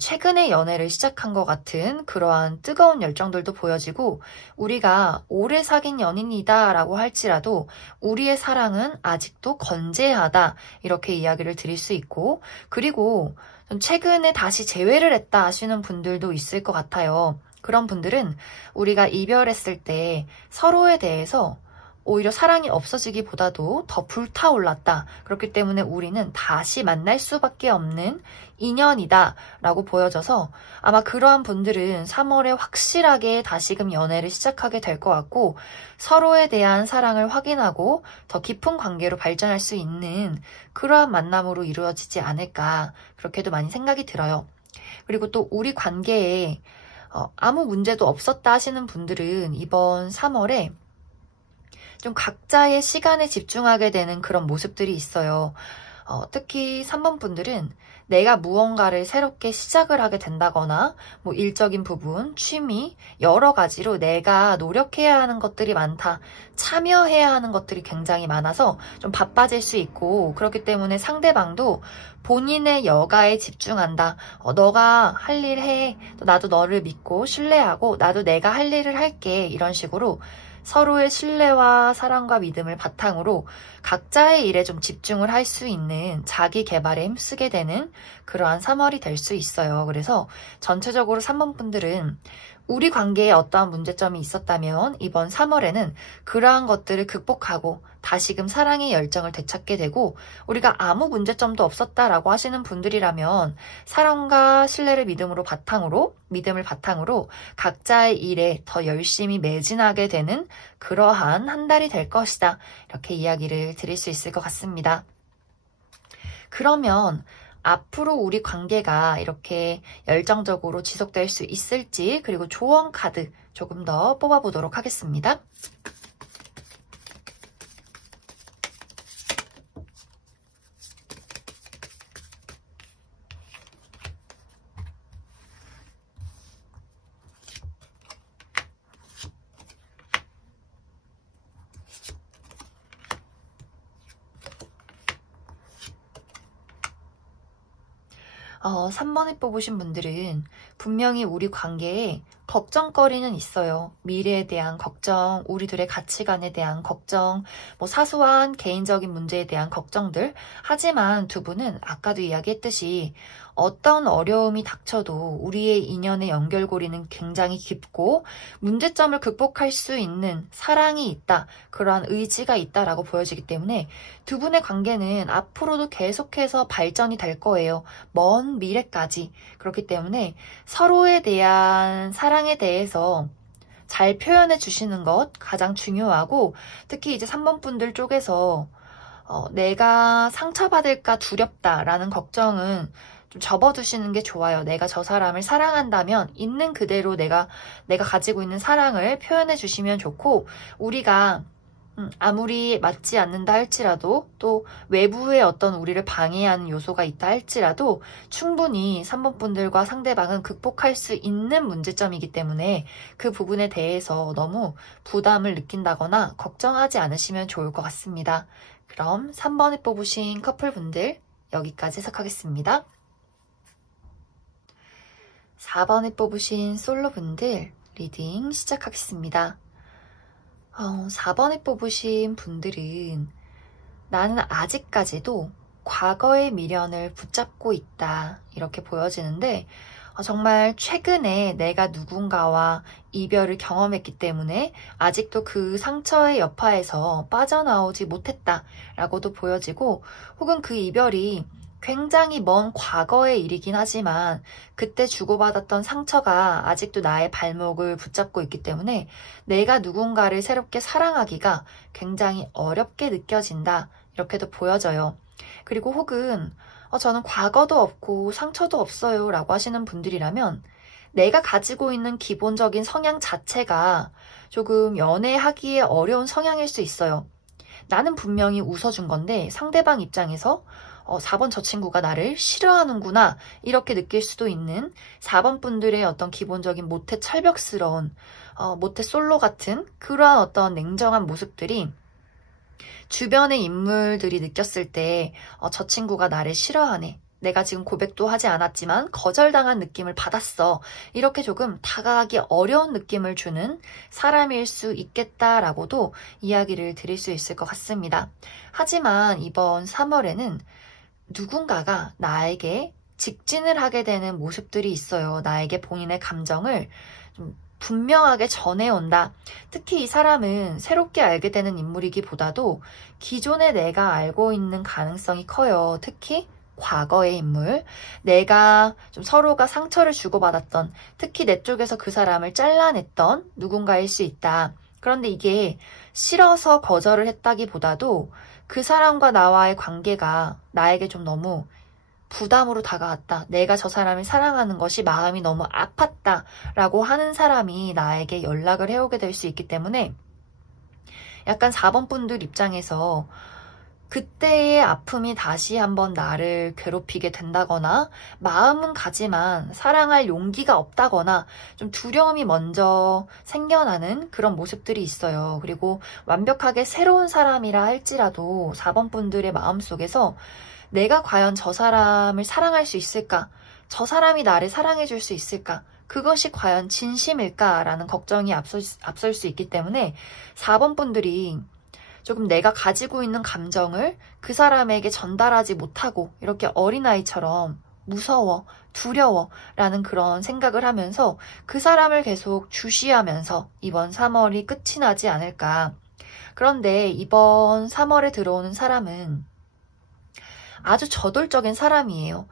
최근에 연애를 시작한 것 같은 그러한 뜨거운 열정들도 보여지고, 우리가 오래 사귄 연인이다 라고 할지라도 우리의 사랑은 아직도 건재하다, 이렇게 이야기를 드릴 수 있고, 그리고 최근에 다시 재회를 했다 하시는 분들도 있을 것 같아요. 그런 분들은 우리가 이별했을 때 서로에 대해서 오히려 사랑이 없어지기보다도 더 불타올랐다. 그렇기 때문에 우리는 다시 만날 수밖에 없는 인연이다 라고 보여져서 아마 그러한 분들은 3월에 확실하게 다시금 연애를 시작하게 될 것 같고, 서로에 대한 사랑을 확인하고 더 깊은 관계로 발전할 수 있는 그러한 만남으로 이루어지지 않을까, 그렇게도 많이 생각이 들어요. 그리고 또 우리 관계에 아무 문제도 없었다 하시는 분들은 이번 3월에 좀 각자의 시간에 집중하게 되는 그런 모습들이 있어요. 특히 3번 분들은 내가 무언가를 새롭게 시작을 하게 된다거나 뭐 일적인 부분, 취미, 여러 가지로 내가 노력해야 하는 것들이 많다. 참여해야 하는 것들이 굉장히 많아서 좀 바빠질 수 있고 그렇기 때문에 상대방도 본인의 여가에 집중한다. 너가 할 일 해. 나도 너를 믿고 신뢰하고 나도 내가 할 일을 할게. 이런 식으로 서로의 신뢰와 사랑과 믿음을 바탕으로 각자의 일에 좀 집중을 할 수 있는 자기 개발에 힘쓰게 되는 그러한 3월이 될 수 있어요. 그래서 전체적으로 3번 분들은 우리 관계에 어떠한 문제점이 있었다면 이번 3월에는 그러한 것들을 극복하고 다시금 사랑의 열정을 되찾게 되고 우리가 아무 문제점도 없었다라고 하시는 분들이라면 사랑과 신뢰를 믿음을 바탕으로 각자의 일에 더 열심히 매진하게 되는 그러한 한 달이 될 것이다. 이렇게 이야기를 드릴 수 있을 것 같습니다. 그러면 앞으로 우리 관계가 이렇게 열정적으로 지속될 수 있을지 그리고 조언 카드 조금 더 뽑아보도록 하겠습니다. 3번에 뽑으신 분들은 분명히 우리 관계에 걱정거리는 있어요. 미래에 대한 걱정, 우리들의 가치관에 대한 걱정, 뭐 사소한 개인적인 문제에 대한 걱정들. 하지만 두 분은 아까도 이야기했듯이 어떤 어려움이 닥쳐도 우리의 인연의 연결고리는 굉장히 깊고 문제점을 극복할 수 있는 사랑이 있다. 그러한 의지가 있다라고 보여지기 때문에 두 분의 관계는 앞으로도 계속해서 발전이 될 거예요. 먼 미래까지. 그렇기 때문에 서로에 대한 사랑에 대해서 잘 표현해 주시는 것 가장 중요하고 특히 이제 3번 분들 쪽에서 내가 상처받을까 두렵다라는 걱정은 좀 접어두시는 게 좋아요. 내가 저 사람을 사랑한다면 있는 그대로 내가 가지고 있는 사랑을 표현해 주시면 좋고 우리가 아무리 맞지 않는다 할지라도 또 외부의 어떤 우리를 방해하는 요소가 있다 할지라도 충분히 3번 분들과 상대방은 극복할 수 있는 문제점이기 때문에 그 부분에 대해서 너무 부담을 느낀다거나 걱정하지 않으시면 좋을 것 같습니다. 그럼 3번에 뽑으신 커플분들 여기까지 해석하겠습니다. 4번에 뽑으신 솔로분들 리딩 시작하겠습니다. 4번에 뽑으신 분들은 나는 아직까지도 과거의 미련을 붙잡고 있다 이렇게 보여지는데 정말 최근에 내가 누군가와 이별을 경험했기 때문에 아직도 그 상처의 여파에서 빠져나오지 못했다라고도 보여지고 혹은 그 이별이 굉장히 먼 과거의 일이긴 하지만 그때 주고받았던 상처가 아직도 나의 발목을 붙잡고 있기 때문에 내가 누군가를 새롭게 사랑하기가 굉장히 어렵게 느껴진다 이렇게도 보여져요. 그리고 혹은 저는 과거도 없고 상처도 없어요 라고 하시는 분들이라면 내가 가지고 있는 기본적인 성향 자체가 조금 연애하기에 어려운 성향일 수 있어요. 나는 분명히 웃어준 건데 상대방 입장에서 4번 저 친구가 나를 싫어하는구나 이렇게 느낄 수도 있는 4번 분들의 어떤 기본적인 모태 철벽스러운 모태 솔로 같은 그러한 어떤 냉정한 모습들이 주변의 인물들이 느꼈을 때 저 친구가 나를 싫어하네. 내가 지금 고백도 하지 않았지만 거절당한 느낌을 받았어. 이렇게 조금 다가가기 어려운 느낌을 주는 사람일 수 있겠다라고도 이야기를 드릴 수 있을 것 같습니다. 하지만 이번 3월에는 누군가가 나에게 직진을 하게 되는 모습들이 있어요. 나에게 본인의 감정을 좀 분명하게 전해온다. 특히 이 사람은 새롭게 알게 되는 인물이기보다도 기존에 내가 알고 있는 가능성이 커요. 특히 과거의 인물, 내가 좀 서로가 상처를 주고받았던, 특히 내 쪽에서 그 사람을 잘라냈던 누군가일 수 있다. 그런데 이게 싫어서 거절을 했다기보다도 그 사람과 나와의 관계가 나에게 좀 너무 부담으로 다가왔다. 내가 저 사람을 사랑하는 것이 마음이 너무 아팠다. 라고 하는 사람이 나에게 연락을 해오게 될 수 있기 때문에 약간 4번 분들 입장에서 그때의 아픔이 다시 한번 나를 괴롭히게 된다거나 마음은 가지만 사랑할 용기가 없다거나 좀 두려움이 먼저 생겨나는 그런 모습들이 있어요. 그리고 완벽하게 새로운 사람이라 할지라도 4번 분들의 마음속에서 내가 과연 저 사람을 사랑할 수 있을까? 저 사람이 나를 사랑해 줄 수 있을까? 그것이 과연 진심일까라는 걱정이 앞설 수 있기 때문에 4번 분들이 조금 내가 가지고 있는 감정을 그 사람에게 전달하지 못하고 이렇게 어린아이처럼 무서워, 두려워 라는 그런 생각을 하면서 그 사람을 계속 주시하면서 이번 3월이 끝이 나지 않을까. 그런데 이번 3월에 들어오는 사람은 아주 저돌적인 사람이에요.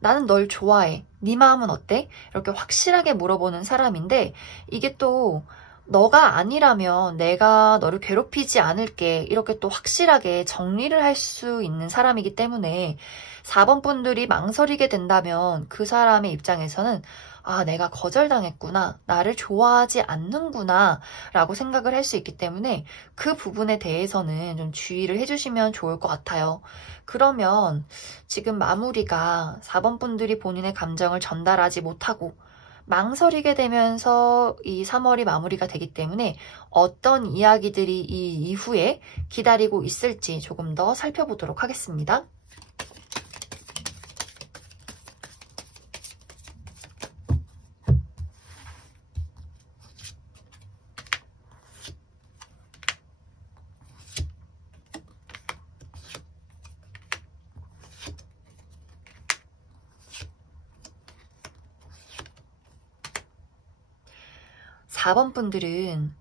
나는 널 좋아해. 네 마음은 어때? 이렇게 확실하게 물어보는 사람인데 이게 또 너가 아니라면 내가 너를 괴롭히지 않을게. 이렇게 또 확실하게 정리를 할 수 있는 사람이기 때문에 4번 분들이 망설이게 된다면 그 사람의 입장에서는 아, 내가 거절당했구나. 나를 좋아하지 않는구나. 라고 생각을 할 수 있기 때문에 그 부분에 대해서는 좀 주의를 해주시면 좋을 것 같아요. 그러면 지금 마무리가 4번 분들이 본인의 감정을 전달하지 못하고 망설이게 되면서 이 3월이 마무리가 되기 때문에 어떤 이야기들이 이 이후에 기다리고 있을지 조금 더 살펴보도록 하겠습니다. 4번 분들은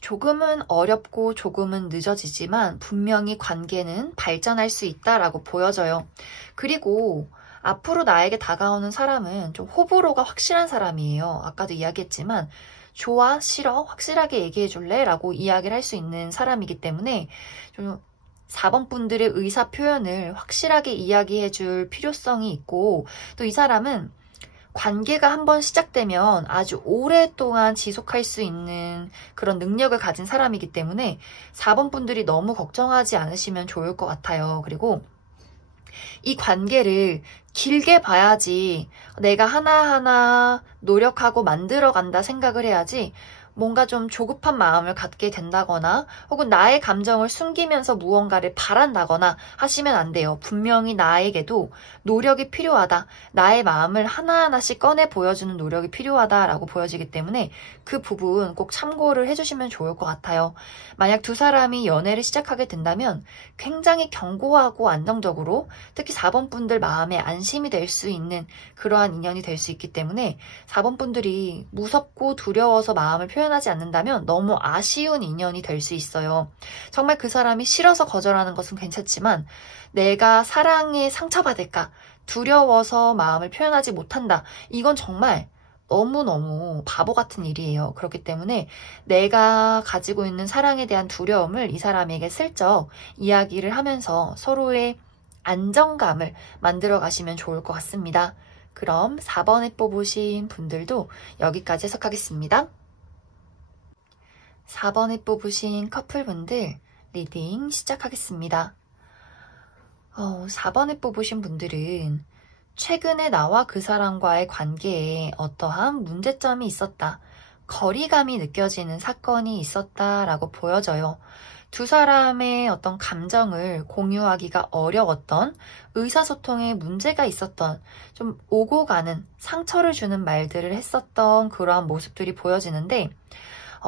조금은 어렵고 조금은 늦어지지만 분명히 관계는 발전할 수 있다라고 보여져요. 그리고 앞으로 나에게 다가오는 사람은 좀 호불호가 확실한 사람이에요. 아까도 이야기했지만 좋아, 싫어, 확실하게 얘기해 줄래? 라고 이야기를 할 수 있는 사람이기 때문에 좀 4번 분들의 의사 표현을 확실하게 이야기해 줄 필요성이 있고 또 이 사람은 관계가 한번 시작되면 아주 오랫동안 지속할 수 있는 그런 능력을 가진 사람이기 때문에 4번 분들이 너무 걱정하지 않으시면 좋을 것 같아요. 그리고 이 관계를 길게 봐야지 내가 하나하나 노력하고 만들어간다 생각을 해야지 뭔가 좀 조급한 마음을 갖게 된다거나 혹은 나의 감정을 숨기면서 무언가를 바란다거나 하시면 안 돼요. 분명히 나에게도 노력이 필요하다. 나의 마음을 하나하나씩 꺼내 보여주는 노력이 필요하다라고 보여지기 때문에 그 부분 꼭 참고를 해주시면 좋을 것 같아요. 만약 두 사람이 연애를 시작하게 된다면 굉장히 견고하고 안정적으로 특히 4번 분들 마음에 안심이 될 수 있는 그러한 인연이 될 수 있기 때문에 4번 분들이 무섭고 두려워서 마음을 표현하지 않는다면 너무 아쉬운 인연이 될 수 있어요. 정말 그 사람이 싫어서 거절하는 것은 괜찮지만 내가 사랑에 상처받을까 두려워서 마음을 표현하지 못한다. 이건 정말 너무너무 바보 같은 일이에요. 그렇기 때문에 내가 가지고 있는 사랑에 대한 두려움을 이 사람에게 슬쩍 이야기를 하면서 서로의 안정감을 만들어 가시면 좋을 것 같습니다. 그럼 4번에 뽑으신 분들도 여기까지 해석하겠습니다. 4번에 뽑으신 커플분들 리딩 시작하겠습니다. 4번에 뽑으신 분들은 최근에 나와 그 사람과의 관계에 어떠한 문제점이 있었다. 거리감이 느껴지는 사건이 있었다라고 보여져요. 두 사람의 어떤 감정을 공유하기가 어려웠던 의사소통에 문제가 있었던 좀 오고 가는 상처를 주는 말들을 했었던 그러한 모습들이 보여지는데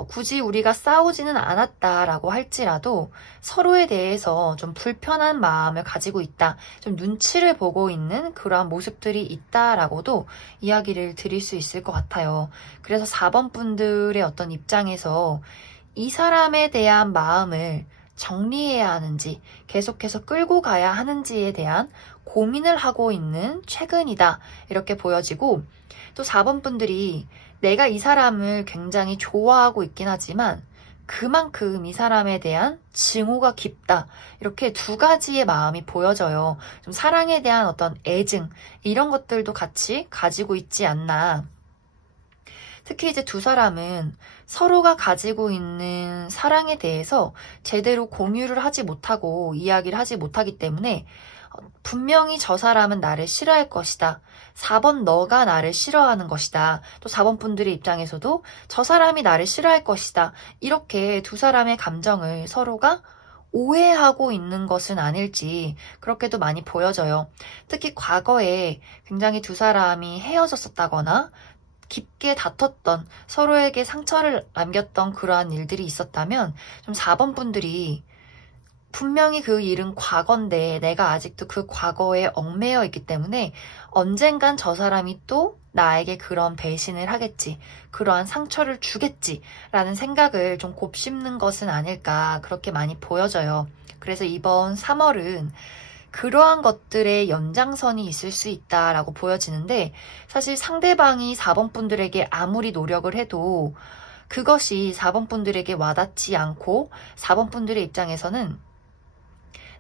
굳이 우리가 싸우지는 않았다라고 할지라도 서로에 대해서 좀 불편한 마음을 가지고 있다, 좀 눈치를 보고 있는 그러한 모습들이 있다라고도 이야기를 드릴 수 있을 것 같아요. 그래서 4번 분들의 어떤 입장에서 이 사람에 대한 마음을 정리해야 하는지 계속해서 끌고 가야 하는지에 대한 고민을 하고 있는 최근이다 이렇게 보여지고 또 4번 분들이 내가 이 사람을 굉장히 좋아하고 있긴 하지만 그만큼 이 사람에 대한 증오가 깊다. 이렇게 두 가지의 마음이 보여져요. 좀 사랑에 대한 어떤 애증 이런 것들도 같이 가지고 있지 않나. 특히 이제 두 사람은 서로가 가지고 있는 사랑에 대해서 제대로 공유를 하지 못하고 이야기를 하지 못하기 때문에 분명히 저 사람은 나를 싫어할 것이다. 4번 너가 나를 싫어하는 것이다. 또 4번 분들의 입장에서도 저 사람이 나를 싫어할 것이다. 이렇게 두 사람의 감정을 서로가 오해하고 있는 것은 아닐지 그렇게도 많이 보여져요. 특히 과거에 굉장히 두 사람이 헤어졌었다거나 깊게 다퉜던 서로에게 상처를 남겼던 그러한 일들이 있었다면 좀 4번 분들이 분명히 그 일은 과거인데 내가 아직도 그 과거에 얽매여 있기 때문에 언젠간 저 사람이 또 나에게 그런 배신을 하겠지, 그러한 상처를 주겠지 라는 생각을 좀 곱씹는 것은 아닐까 그렇게 많이 보여져요. 그래서 이번 3월은 그러한 것들의 연장선이 있을 수 있다라고 보여지는데 사실 상대방이 4번 분들에게 아무리 노력을 해도 그것이 4번 분들에게 와닿지 않고 4번 분들의 입장에서는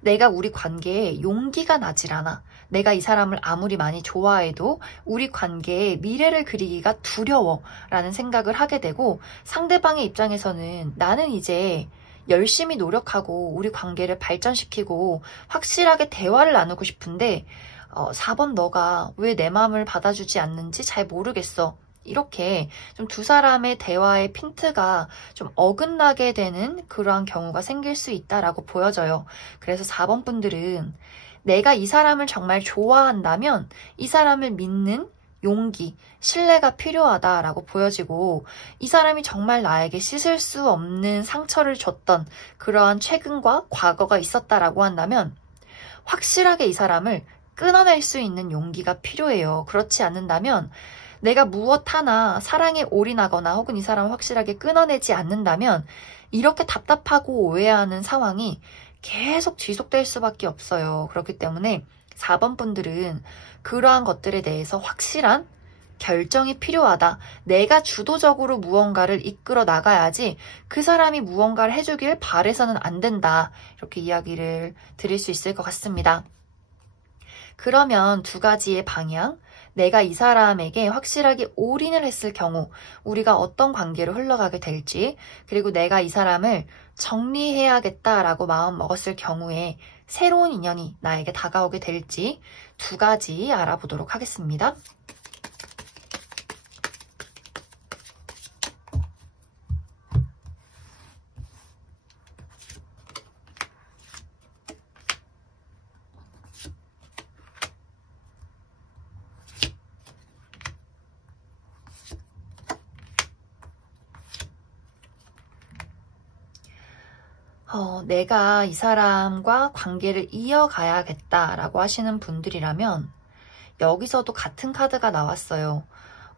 내가 우리 관계에 용기가 나질 않아. 내가 이 사람을 아무리 많이 좋아해도 우리 관계에 미래를 그리기가 두려워라는 생각을 하게 되고 상대방의 입장에서는 나는 이제 열심히 노력하고 우리 관계를 발전시키고 확실하게 대화를 나누고 싶은데 4번 너가 왜 내 마음을 받아주지 않는지 잘 모르겠어. 이렇게 좀 두 사람의 대화의 핀트가 좀 어긋나게 되는 그러한 경우가 생길 수 있다라고 보여져요. 그래서 4번 분들은 내가 이 사람을 정말 좋아한다면 이 사람을 믿는 용기, 신뢰가 필요하다라고 보여지고 이 사람이 정말 나에게 씻을 수 없는 상처를 줬던 그러한 최근과 과거가 있었다라고 한다면 확실하게 이 사람을 끊어낼 수 있는 용기가 필요해요. 그렇지 않는다면 내가 무엇 하나 사랑에 올인하거나 혹은 이 사람을 확실하게 끊어내지 않는다면 이렇게 답답하고 오해하는 상황이 계속 지속될 수밖에 없어요. 그렇기 때문에 4번 분들은 그러한 것들에 대해서 확실한 결정이 필요하다. 내가 주도적으로 무언가를 이끌어 나가야지 그 사람이 무언가를 해주길 바래서는 안 된다. 이렇게 이야기를 드릴 수 있을 것 같습니다. 그러면 두 가지의 방향, 내가 이 사람에게 확실하게 올인을 했을 경우 우리가 어떤 관계로 흘러가게 될지, 그리고 내가 이 사람을 정리해야겠다라고 마음 먹었을 경우에 새로운 인연이 나에게 다가오게 될지 두 가지 알아보도록 하겠습니다. 내가 이 사람과 관계를 이어가야겠다라고 하시는 분들이라면 여기서도 같은 카드가 나왔어요.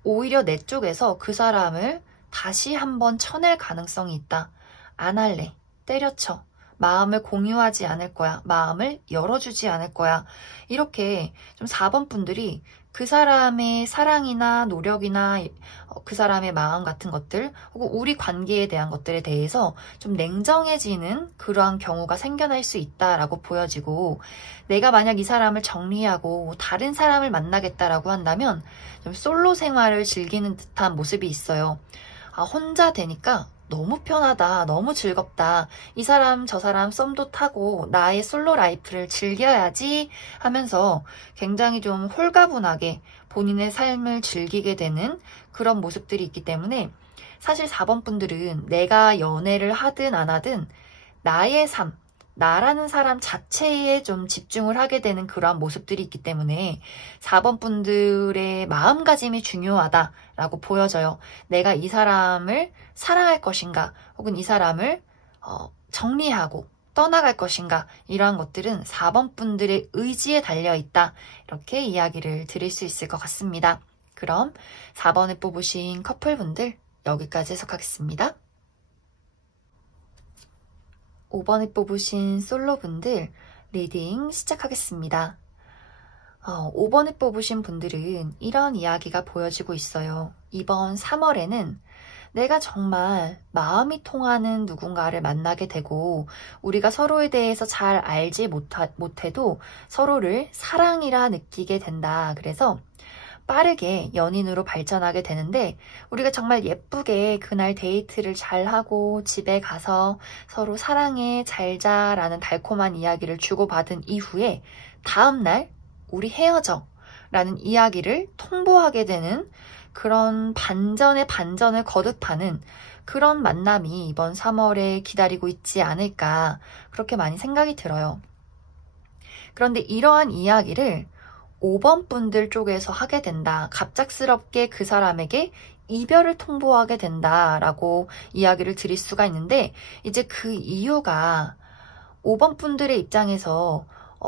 오히려 내 쪽에서 그 사람을 다시 한번 쳐낼 가능성이 있다. 안 할래. 때려쳐. 마음을 공유하지 않을 거야. 마음을 열어주지 않을 거야. 이렇게 좀 4번 분들이 그 사람의 사랑이나 노력이나 그 사람의 마음 같은 것들 혹은 우리 관계에 대한 것들에 대해서 좀 냉정해지는 그러한 경우가 생겨날 수 있다라고 보여지고 내가 만약 이 사람을 정리하고 다른 사람을 만나겠다라고 한다면 좀 솔로 생활을 즐기는 듯한 모습이 있어요. 혼자 되니까 너무 편하다, 너무 즐겁다, 이 사람 저 사람 썸도 타고 나의 솔로 라이프를 즐겨야지 하면서 굉장히 좀 홀가분하게 본인의 삶을 즐기게 되는 그런 모습들이 있기 때문에 사실 4번 분들은 내가 연애를 하든 안 하든 나의 삶, 나라는 사람 자체에 좀 집중을 하게 되는 그러한 모습들이 있기 때문에 4번 분들의 마음가짐이 중요하다라고 보여져요. 내가 이 사람을 사랑할 것인가 혹은 이 사람을 정리하고 떠나갈 것인가 이러한 것들은 4번 분들의 의지에 달려있다. 이렇게 이야기를 드릴 수 있을 것 같습니다. 그럼 4번을 뽑으신 커플분들 여기까지 해석하겠습니다. 5번을 뽑으신 솔로분들 리딩 시작하겠습니다. 5번을 뽑으신 분들은 이런 이야기가 보여지고 있어요. 이번 3월에는 내가 정말 마음이 통하는 누군가를 만나게 되고 우리가 서로에 대해서 잘 알지 못해도 서로를 사랑이라 느끼게 된다. 그래서 빠르게 연인으로 발전하게 되는데 우리가 정말 예쁘게 그날 데이트를 잘하고 집에 가서 서로 사랑해, 잘 자라는 달콤한 이야기를 주고받은 이후에 다음날 우리 헤어져 라는 이야기를 통보하게 되는 그런 반전의 반전을 거듭하는 그런 만남이 이번 3월에 기다리고 있지 않을까 그렇게 많이 생각이 들어요. 그런데 이러한 이야기를 5번 분들 쪽에서 하게 된다. 갑작스럽게 그 사람에게 이별을 통보하게 된다라고 이야기를 드릴 수가 있는데 이제 그 이유가 5번 분들의 입장에서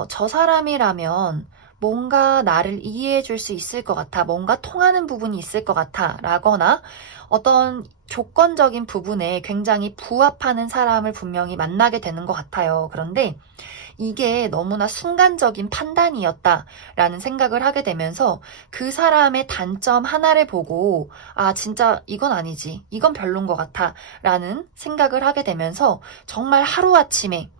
저 사람이라면 뭔가 나를 이해해 줄 수 있을 것 같아. 뭔가 통하는 부분이 있을 것 같아. 라거나 어떤 조건적인 부분에 굉장히 부합하는 사람을 분명히 만나게 되는 것 같아요. 그런데 이게 너무나 순간적인 판단이었다라는 생각을 하게 되면서 그 사람의 단점 하나를 보고 아 진짜 이건 아니지. 이건 별론 것 같아. 라는 생각을 하게 되면서 정말 하루아침에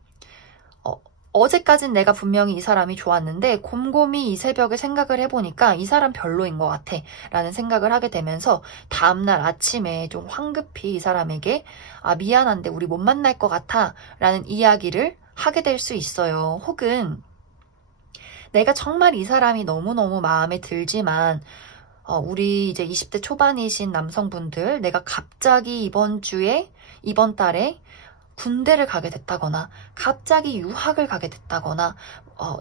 어제까진 내가 분명히 이 사람이 좋았는데 곰곰이 이 새벽에 생각을 해보니까 이 사람 별로인 것 같아 라는 생각을 하게 되면서 다음날 아침에 좀 황급히 이 사람에게 아 미안한데 우리 못 만날 것 같아 라는 이야기를 하게 될 수 있어요. 혹은 내가 정말 이 사람이 너무너무 마음에 들지만 우리 이제 20대 초반이신 남성분들 내가 갑자기 이번 달에 군대를 가게 됐다거나 갑자기 유학을 가게 됐다거나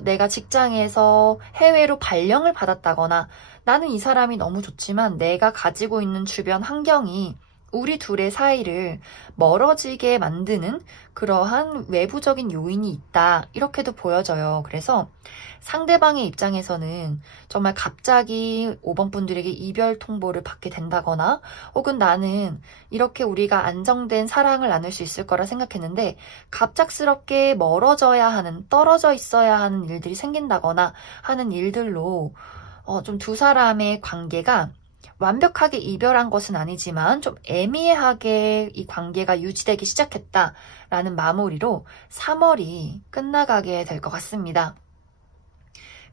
내가 직장에서 해외로 발령을 받았다거나 나는 이 사람이 너무 좋지만 내가 가지고 있는 주변 환경이 우리 둘의 사이를 멀어지게 만드는 그러한 외부적인 요인이 있다. 이렇게도 보여져요. 그래서 상대방의 입장에서는 정말 갑자기 5번 분들에게 이별 통보를 받게 된다거나 혹은 나는 이렇게 우리가 안정된 사랑을 나눌 수 있을 거라 생각했는데 갑작스럽게 멀어져야 하는, 떨어져 있어야 하는 일들이 생긴다거나 하는 일들로 좀 두 사람의 관계가 완벽하게 이별한 것은 아니지만 좀 애매하게 이 관계가 유지되기 시작했다라는 마무리로 3월이 끝나가게 될 것 같습니다.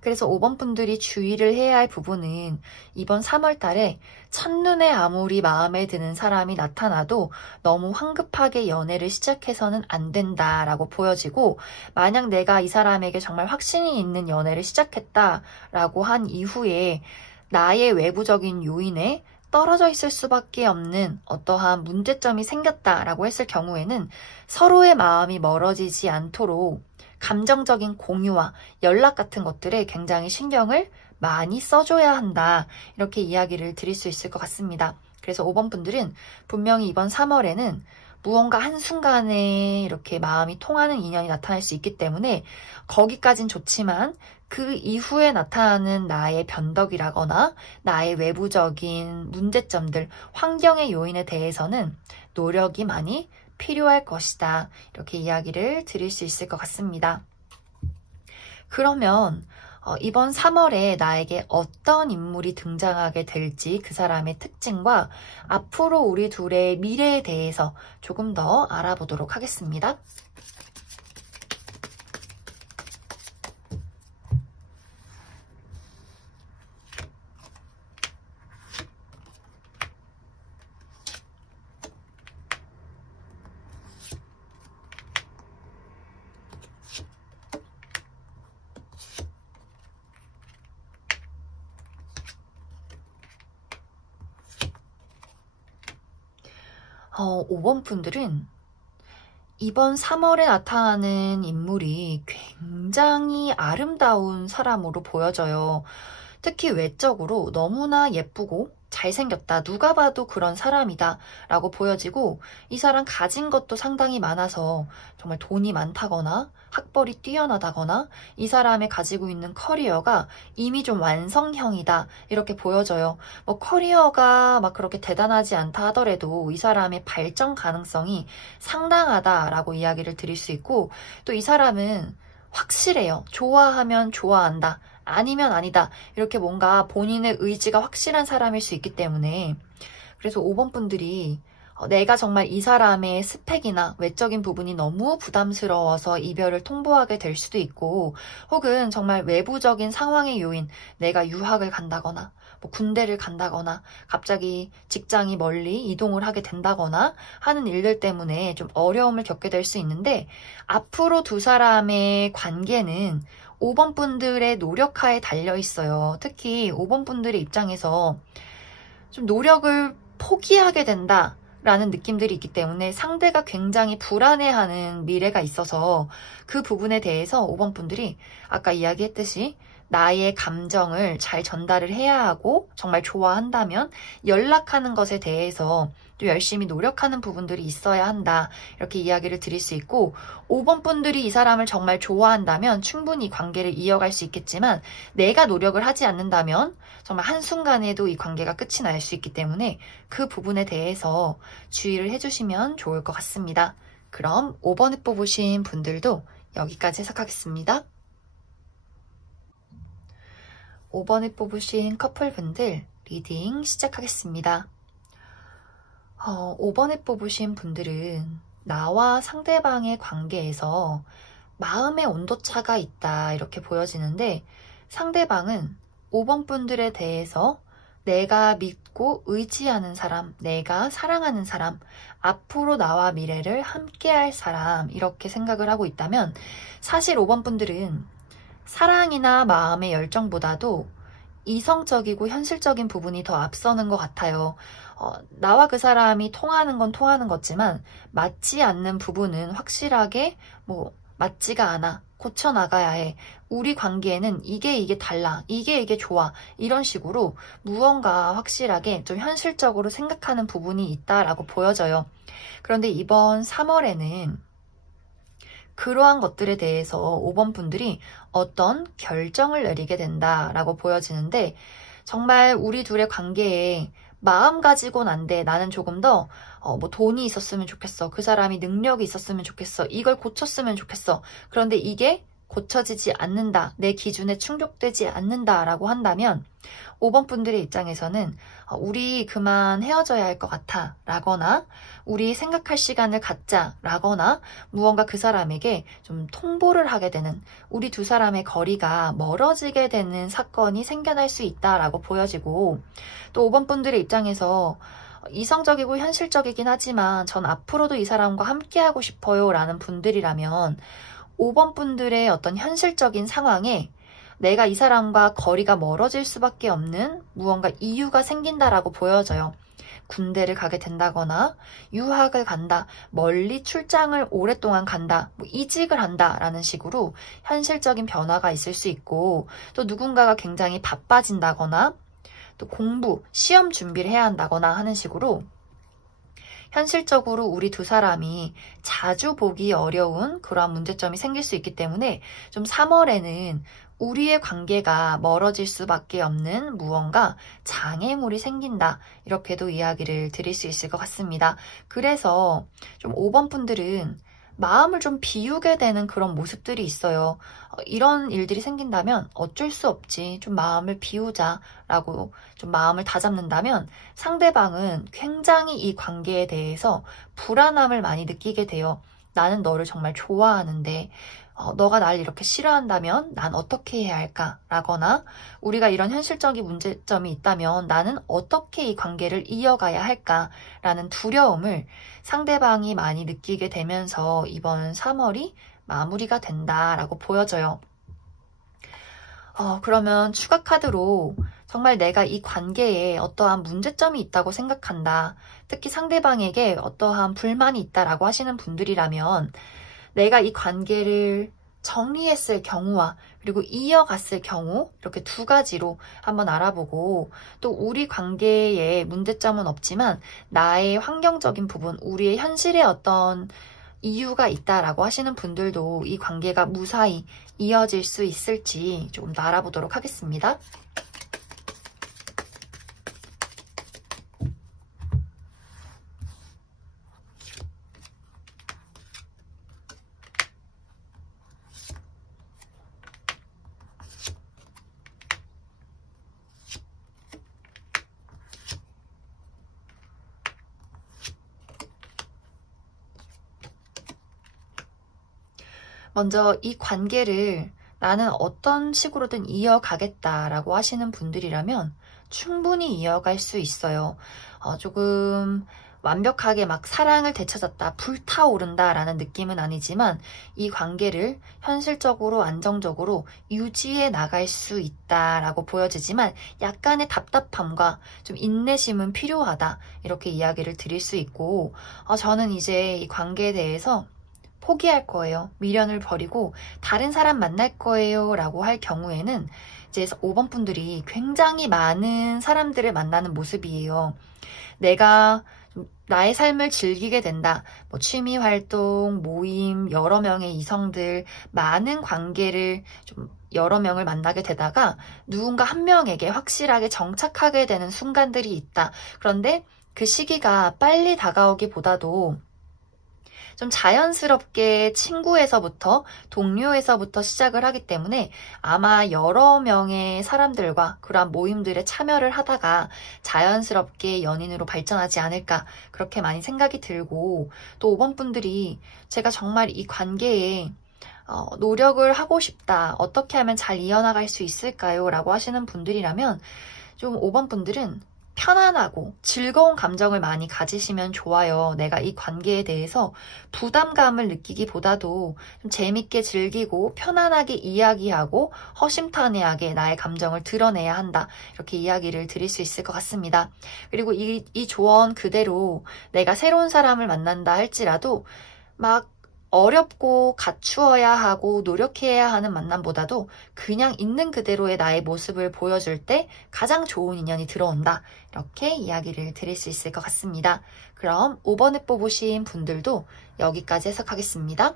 그래서 5번 분들이 주의를 해야 할 부분은 이번 3월 달에 첫눈에 아무리 마음에 드는 사람이 나타나도 너무 황급하게 연애를 시작해서는 안 된다라고 보여지고 만약 내가 이 사람에게 정말 확신이 있는 연애를 시작했다라고 한 이후에 나의 외부적인 요인에 떨어져 있을 수밖에 없는 어떠한 문제점이 생겼다라고 했을 경우에는 서로의 마음이 멀어지지 않도록 감정적인 공유와 연락 같은 것들에 굉장히 신경을 많이 써줘야 한다. 이렇게 이야기를 드릴 수 있을 것 같습니다. 그래서 5번 분들은 분명히 이번 3월에는 무언가 한순간에 이렇게 마음이 통하는 인연이 나타날 수 있기 때문에 거기까진 좋지만 그 이후에 나타나는 나의 변덕이라거나 나의 외부적인 문제점들, 환경의 요인에 대해서는 노력이 많이 필요할 것이다. 이렇게 이야기를 드릴 수 있을 것 같습니다. 그러면 이번 3월에 나에게 어떤 인물이 등장하게 될지 그 사람의 특징과 앞으로 우리 둘의 미래에 대해서 조금 더 알아보도록 하겠습니다. 5번 분들은 이번 3월에 나타나는 인물이 굉장히 아름다운 사람으로 보여져요. 특히 외적으로 너무나 예쁘고 잘생겼다. 누가 봐도 그런 사람이다 라고 보여지고 이 사람 가진 것도 상당히 많아서 정말 돈이 많다거나 학벌이 뛰어나다거나 이 사람이 가지고 있는 커리어가 이미 좀 완성형이다 이렇게 보여져요. 뭐 커리어가 막 그렇게 대단하지 않다 하더라도 이 사람의 발전 가능성이 상당하다라고 이야기를 드릴 수 있고 또 이 사람은 확실해요. 좋아하면 좋아한다. 아니면 아니다. 이렇게 뭔가 본인의 의지가 확실한 사람일 수 있기 때문에 그래서 5번 분들이 내가 정말 이 사람의 스펙이나 외적인 부분이 너무 부담스러워서 이별을 통보하게 될 수도 있고 혹은 정말 외부적인 상황의 요인, 내가 유학을 간다거나 뭐 군대를 간다거나 갑자기 직장이 멀리 이동을 하게 된다거나 하는 일들 때문에 좀 어려움을 겪게 될 수 있는데 앞으로 두 사람의 관계는 5번 분들의 노력하에 달려 있어요. 특히 5번 분들의 입장에서 좀 노력을 포기하게 된다 라는 느낌들이 있기 때문에 상대가 굉장히 불안해하는 미래가 있어서 그 부분에 대해서 5번 분들이 아까 이야기했듯이 나의 감정을 잘 전달을 해야 하고 정말 좋아한다면 연락하는 것에 대해서 또 열심히 노력하는 부분들이 있어야 한다. 이렇게 이야기를 드릴 수 있고 5번 분들이 이 사람을 정말 좋아한다면 충분히 관계를 이어갈 수 있겠지만 내가 노력을 하지 않는다면 정말 한순간에도 이 관계가 끝이 날 수 있기 때문에 그 부분에 대해서 주의를 해주시면 좋을 것 같습니다. 그럼 5번을 뽑으신 분들도 여기까지 해석하겠습니다. 5번을 뽑으신 커플분들 리딩 시작하겠습니다. 5번을 뽑으신 분들은 나와 상대방의 관계에서 마음의 온도차가 있다 이렇게 보여지는데 상대방은 5번 분들에 대해서 내가 믿고 의지하는 사람, 내가 사랑하는 사람, 앞으로 나와 미래를 함께할 사람 이렇게 생각을 하고 있다면 사실 5번 분들은 사랑이나 마음의 열정보다도 이성적이고 현실적인 부분이 더 앞서는 것 같아요. 나와 그 사람이 통하는 건 통하는 거지만 맞지 않는 부분은 확실하게 맞지가 않아. 고쳐나가야 해. 우리 관계에는 이게 달라. 이게 좋아. 이런 식으로 무언가 확실하게 좀 현실적으로 생각하는 부분이 있다라고 보여져요. 그런데 이번 3월에는 그러한 것들에 대해서 5번 분들이 어떤 결정을 내리게 된다라고 보여지는데 정말 우리 둘의 관계에 마음 가지고는 안 돼. 나는 조금 더 돈이 있었으면 좋겠어. 그 사람이 능력이 있었으면 좋겠어. 이걸 고쳤으면 좋겠어. 그런데 이게 고쳐지지 않는다. 내 기준에 충족되지 않는다라고 한다면 5번 분들의 입장에서는 우리 그만 헤어져야 할 것 같아 라거나 우리 생각할 시간을 갖자 라거나 무언가 그 사람에게 좀 통보를 하게 되는 우리 두 사람의 거리가 멀어지게 되는 사건이 생겨날 수 있다라고 보여지고 또 5번 분들의 입장에서 이성적이고 현실적이긴 하지만 전 앞으로도 이 사람과 함께하고 싶어요 라는 분들이라면 5번 분들의 어떤 현실적인 상황에 내가 이 사람과 거리가 멀어질 수밖에 없는 무언가 이유가 생긴다라고 보여져요. 군대를 가게 된다거나 유학을 간다, 멀리 출장을 오랫동안 간다, 이직을 한다라는 식으로 현실적인 변화가 있을 수 있고 또 누군가가 굉장히 바빠진다거나 또 공부, 시험 준비를 해야 한다거나 하는 식으로 현실적으로 우리 두 사람이 자주 보기 어려운 그러한 문제점이 생길 수 있기 때문에 좀 3월에는 우리의 관계가 멀어질 수밖에 없는 무언가 장애물이 생긴다. 이렇게도 이야기를 드릴 수 있을 것 같습니다. 그래서 좀 5번 분들은 마음을 좀 비우게 되는 그런 모습들이 있어요. 이런 일들이 생긴다면 어쩔 수 없지. 좀 마음을 비우자라고 좀 마음을 다잡는다면 상대방은 굉장히 이 관계에 대해서 불안함을 많이 느끼게 돼요. 나는 너를 정말 좋아하는데 너가 날 이렇게 싫어한다면 난 어떻게 해야 할까? 라거나 우리가 이런 현실적인 문제점이 있다면 나는 어떻게 이 관계를 이어가야 할까? 라는 두려움을 상대방이 많이 느끼게 되면서 이번 3월이 마무리가 된다라고 보여져요. 그러면 추가 카드로 정말 내가 이 관계에 어떠한 문제점이 있다고 생각한다. 특히 상대방에게 어떠한 불만이 있다라고 하시는 분들이라면 내가 이 관계를 정리했을 경우와 그리고 이어갔을 경우 이렇게 두 가지로 한번 알아보고 또 우리 관계에 문제점은 없지만 나의 환경적인 부분, 우리의 현실에 어떤 이유가 있다라고 하시는 분들도 이 관계가 무사히 이어질 수 있을지 조금 더 알아보도록 하겠습니다. 먼저 이 관계를 나는 어떤 식으로든 이어가겠다라고 하시는 분들이라면 충분히 이어갈 수 있어요. 조금 완벽하게 막 사랑을 되찾았다, 불타오른다 라는 느낌은 아니지만 이 관계를 현실적으로 안정적으로 유지해 나갈 수 있다라고 보여지지만 약간의 답답함과 좀 인내심은 필요하다, 이렇게 이야기를 드릴 수 있고, 저는 이제 이 관계에 대해서 포기할 거예요. 미련을 버리고 다른 사람 만날 거예요 라고 할 경우에는 이제 5번 분들이 굉장히 많은 사람들을 만나는 모습이에요. 내가 나의 삶을 즐기게 된다. 뭐 취미 활동, 모임, 여러 명의 이성들, 많은 관계를 좀 여러 명을 만나게 되다가 누군가 한 명에게 확실하게 정착하게 되는 순간들이 있다. 그런데 그 시기가 빨리 다가오기보다도 좀 자연스럽게 친구에서부터, 동료에서부터 시작을 하기 때문에 아마 여러 명의 사람들과 그러한 모임들에 참여를 하다가 자연스럽게 연인으로 발전하지 않을까, 그렇게 많이 생각이 들고, 또 5번 분들이 제가 정말 이 관계에 노력을 하고 싶다, 어떻게 하면 잘 이어나갈 수 있을까요? 라고 하시는 분들이라면 좀 5번 분들은 편안하고 즐거운 감정을 많이 가지시면 좋아요. 내가 이 관계에 대해서 부담감을 느끼기보다도 좀 재밌게 즐기고 편안하게 이야기하고 허심탄회하게 나의 감정을 드러내야 한다, 이렇게 이야기를 드릴 수 있을 것 같습니다. 그리고 이 조언 그대로 내가 새로운 사람을 만난다 할지라도 막 어렵고 갖추어야 하고 노력해야 하는 만남보다도 그냥 있는 그대로의 나의 모습을 보여줄 때 가장 좋은 인연이 들어온다, 이렇게 이야기를 드릴 수 있을 것 같습니다. 그럼 5번에 뽑으신 분들도 여기까지 해석하겠습니다.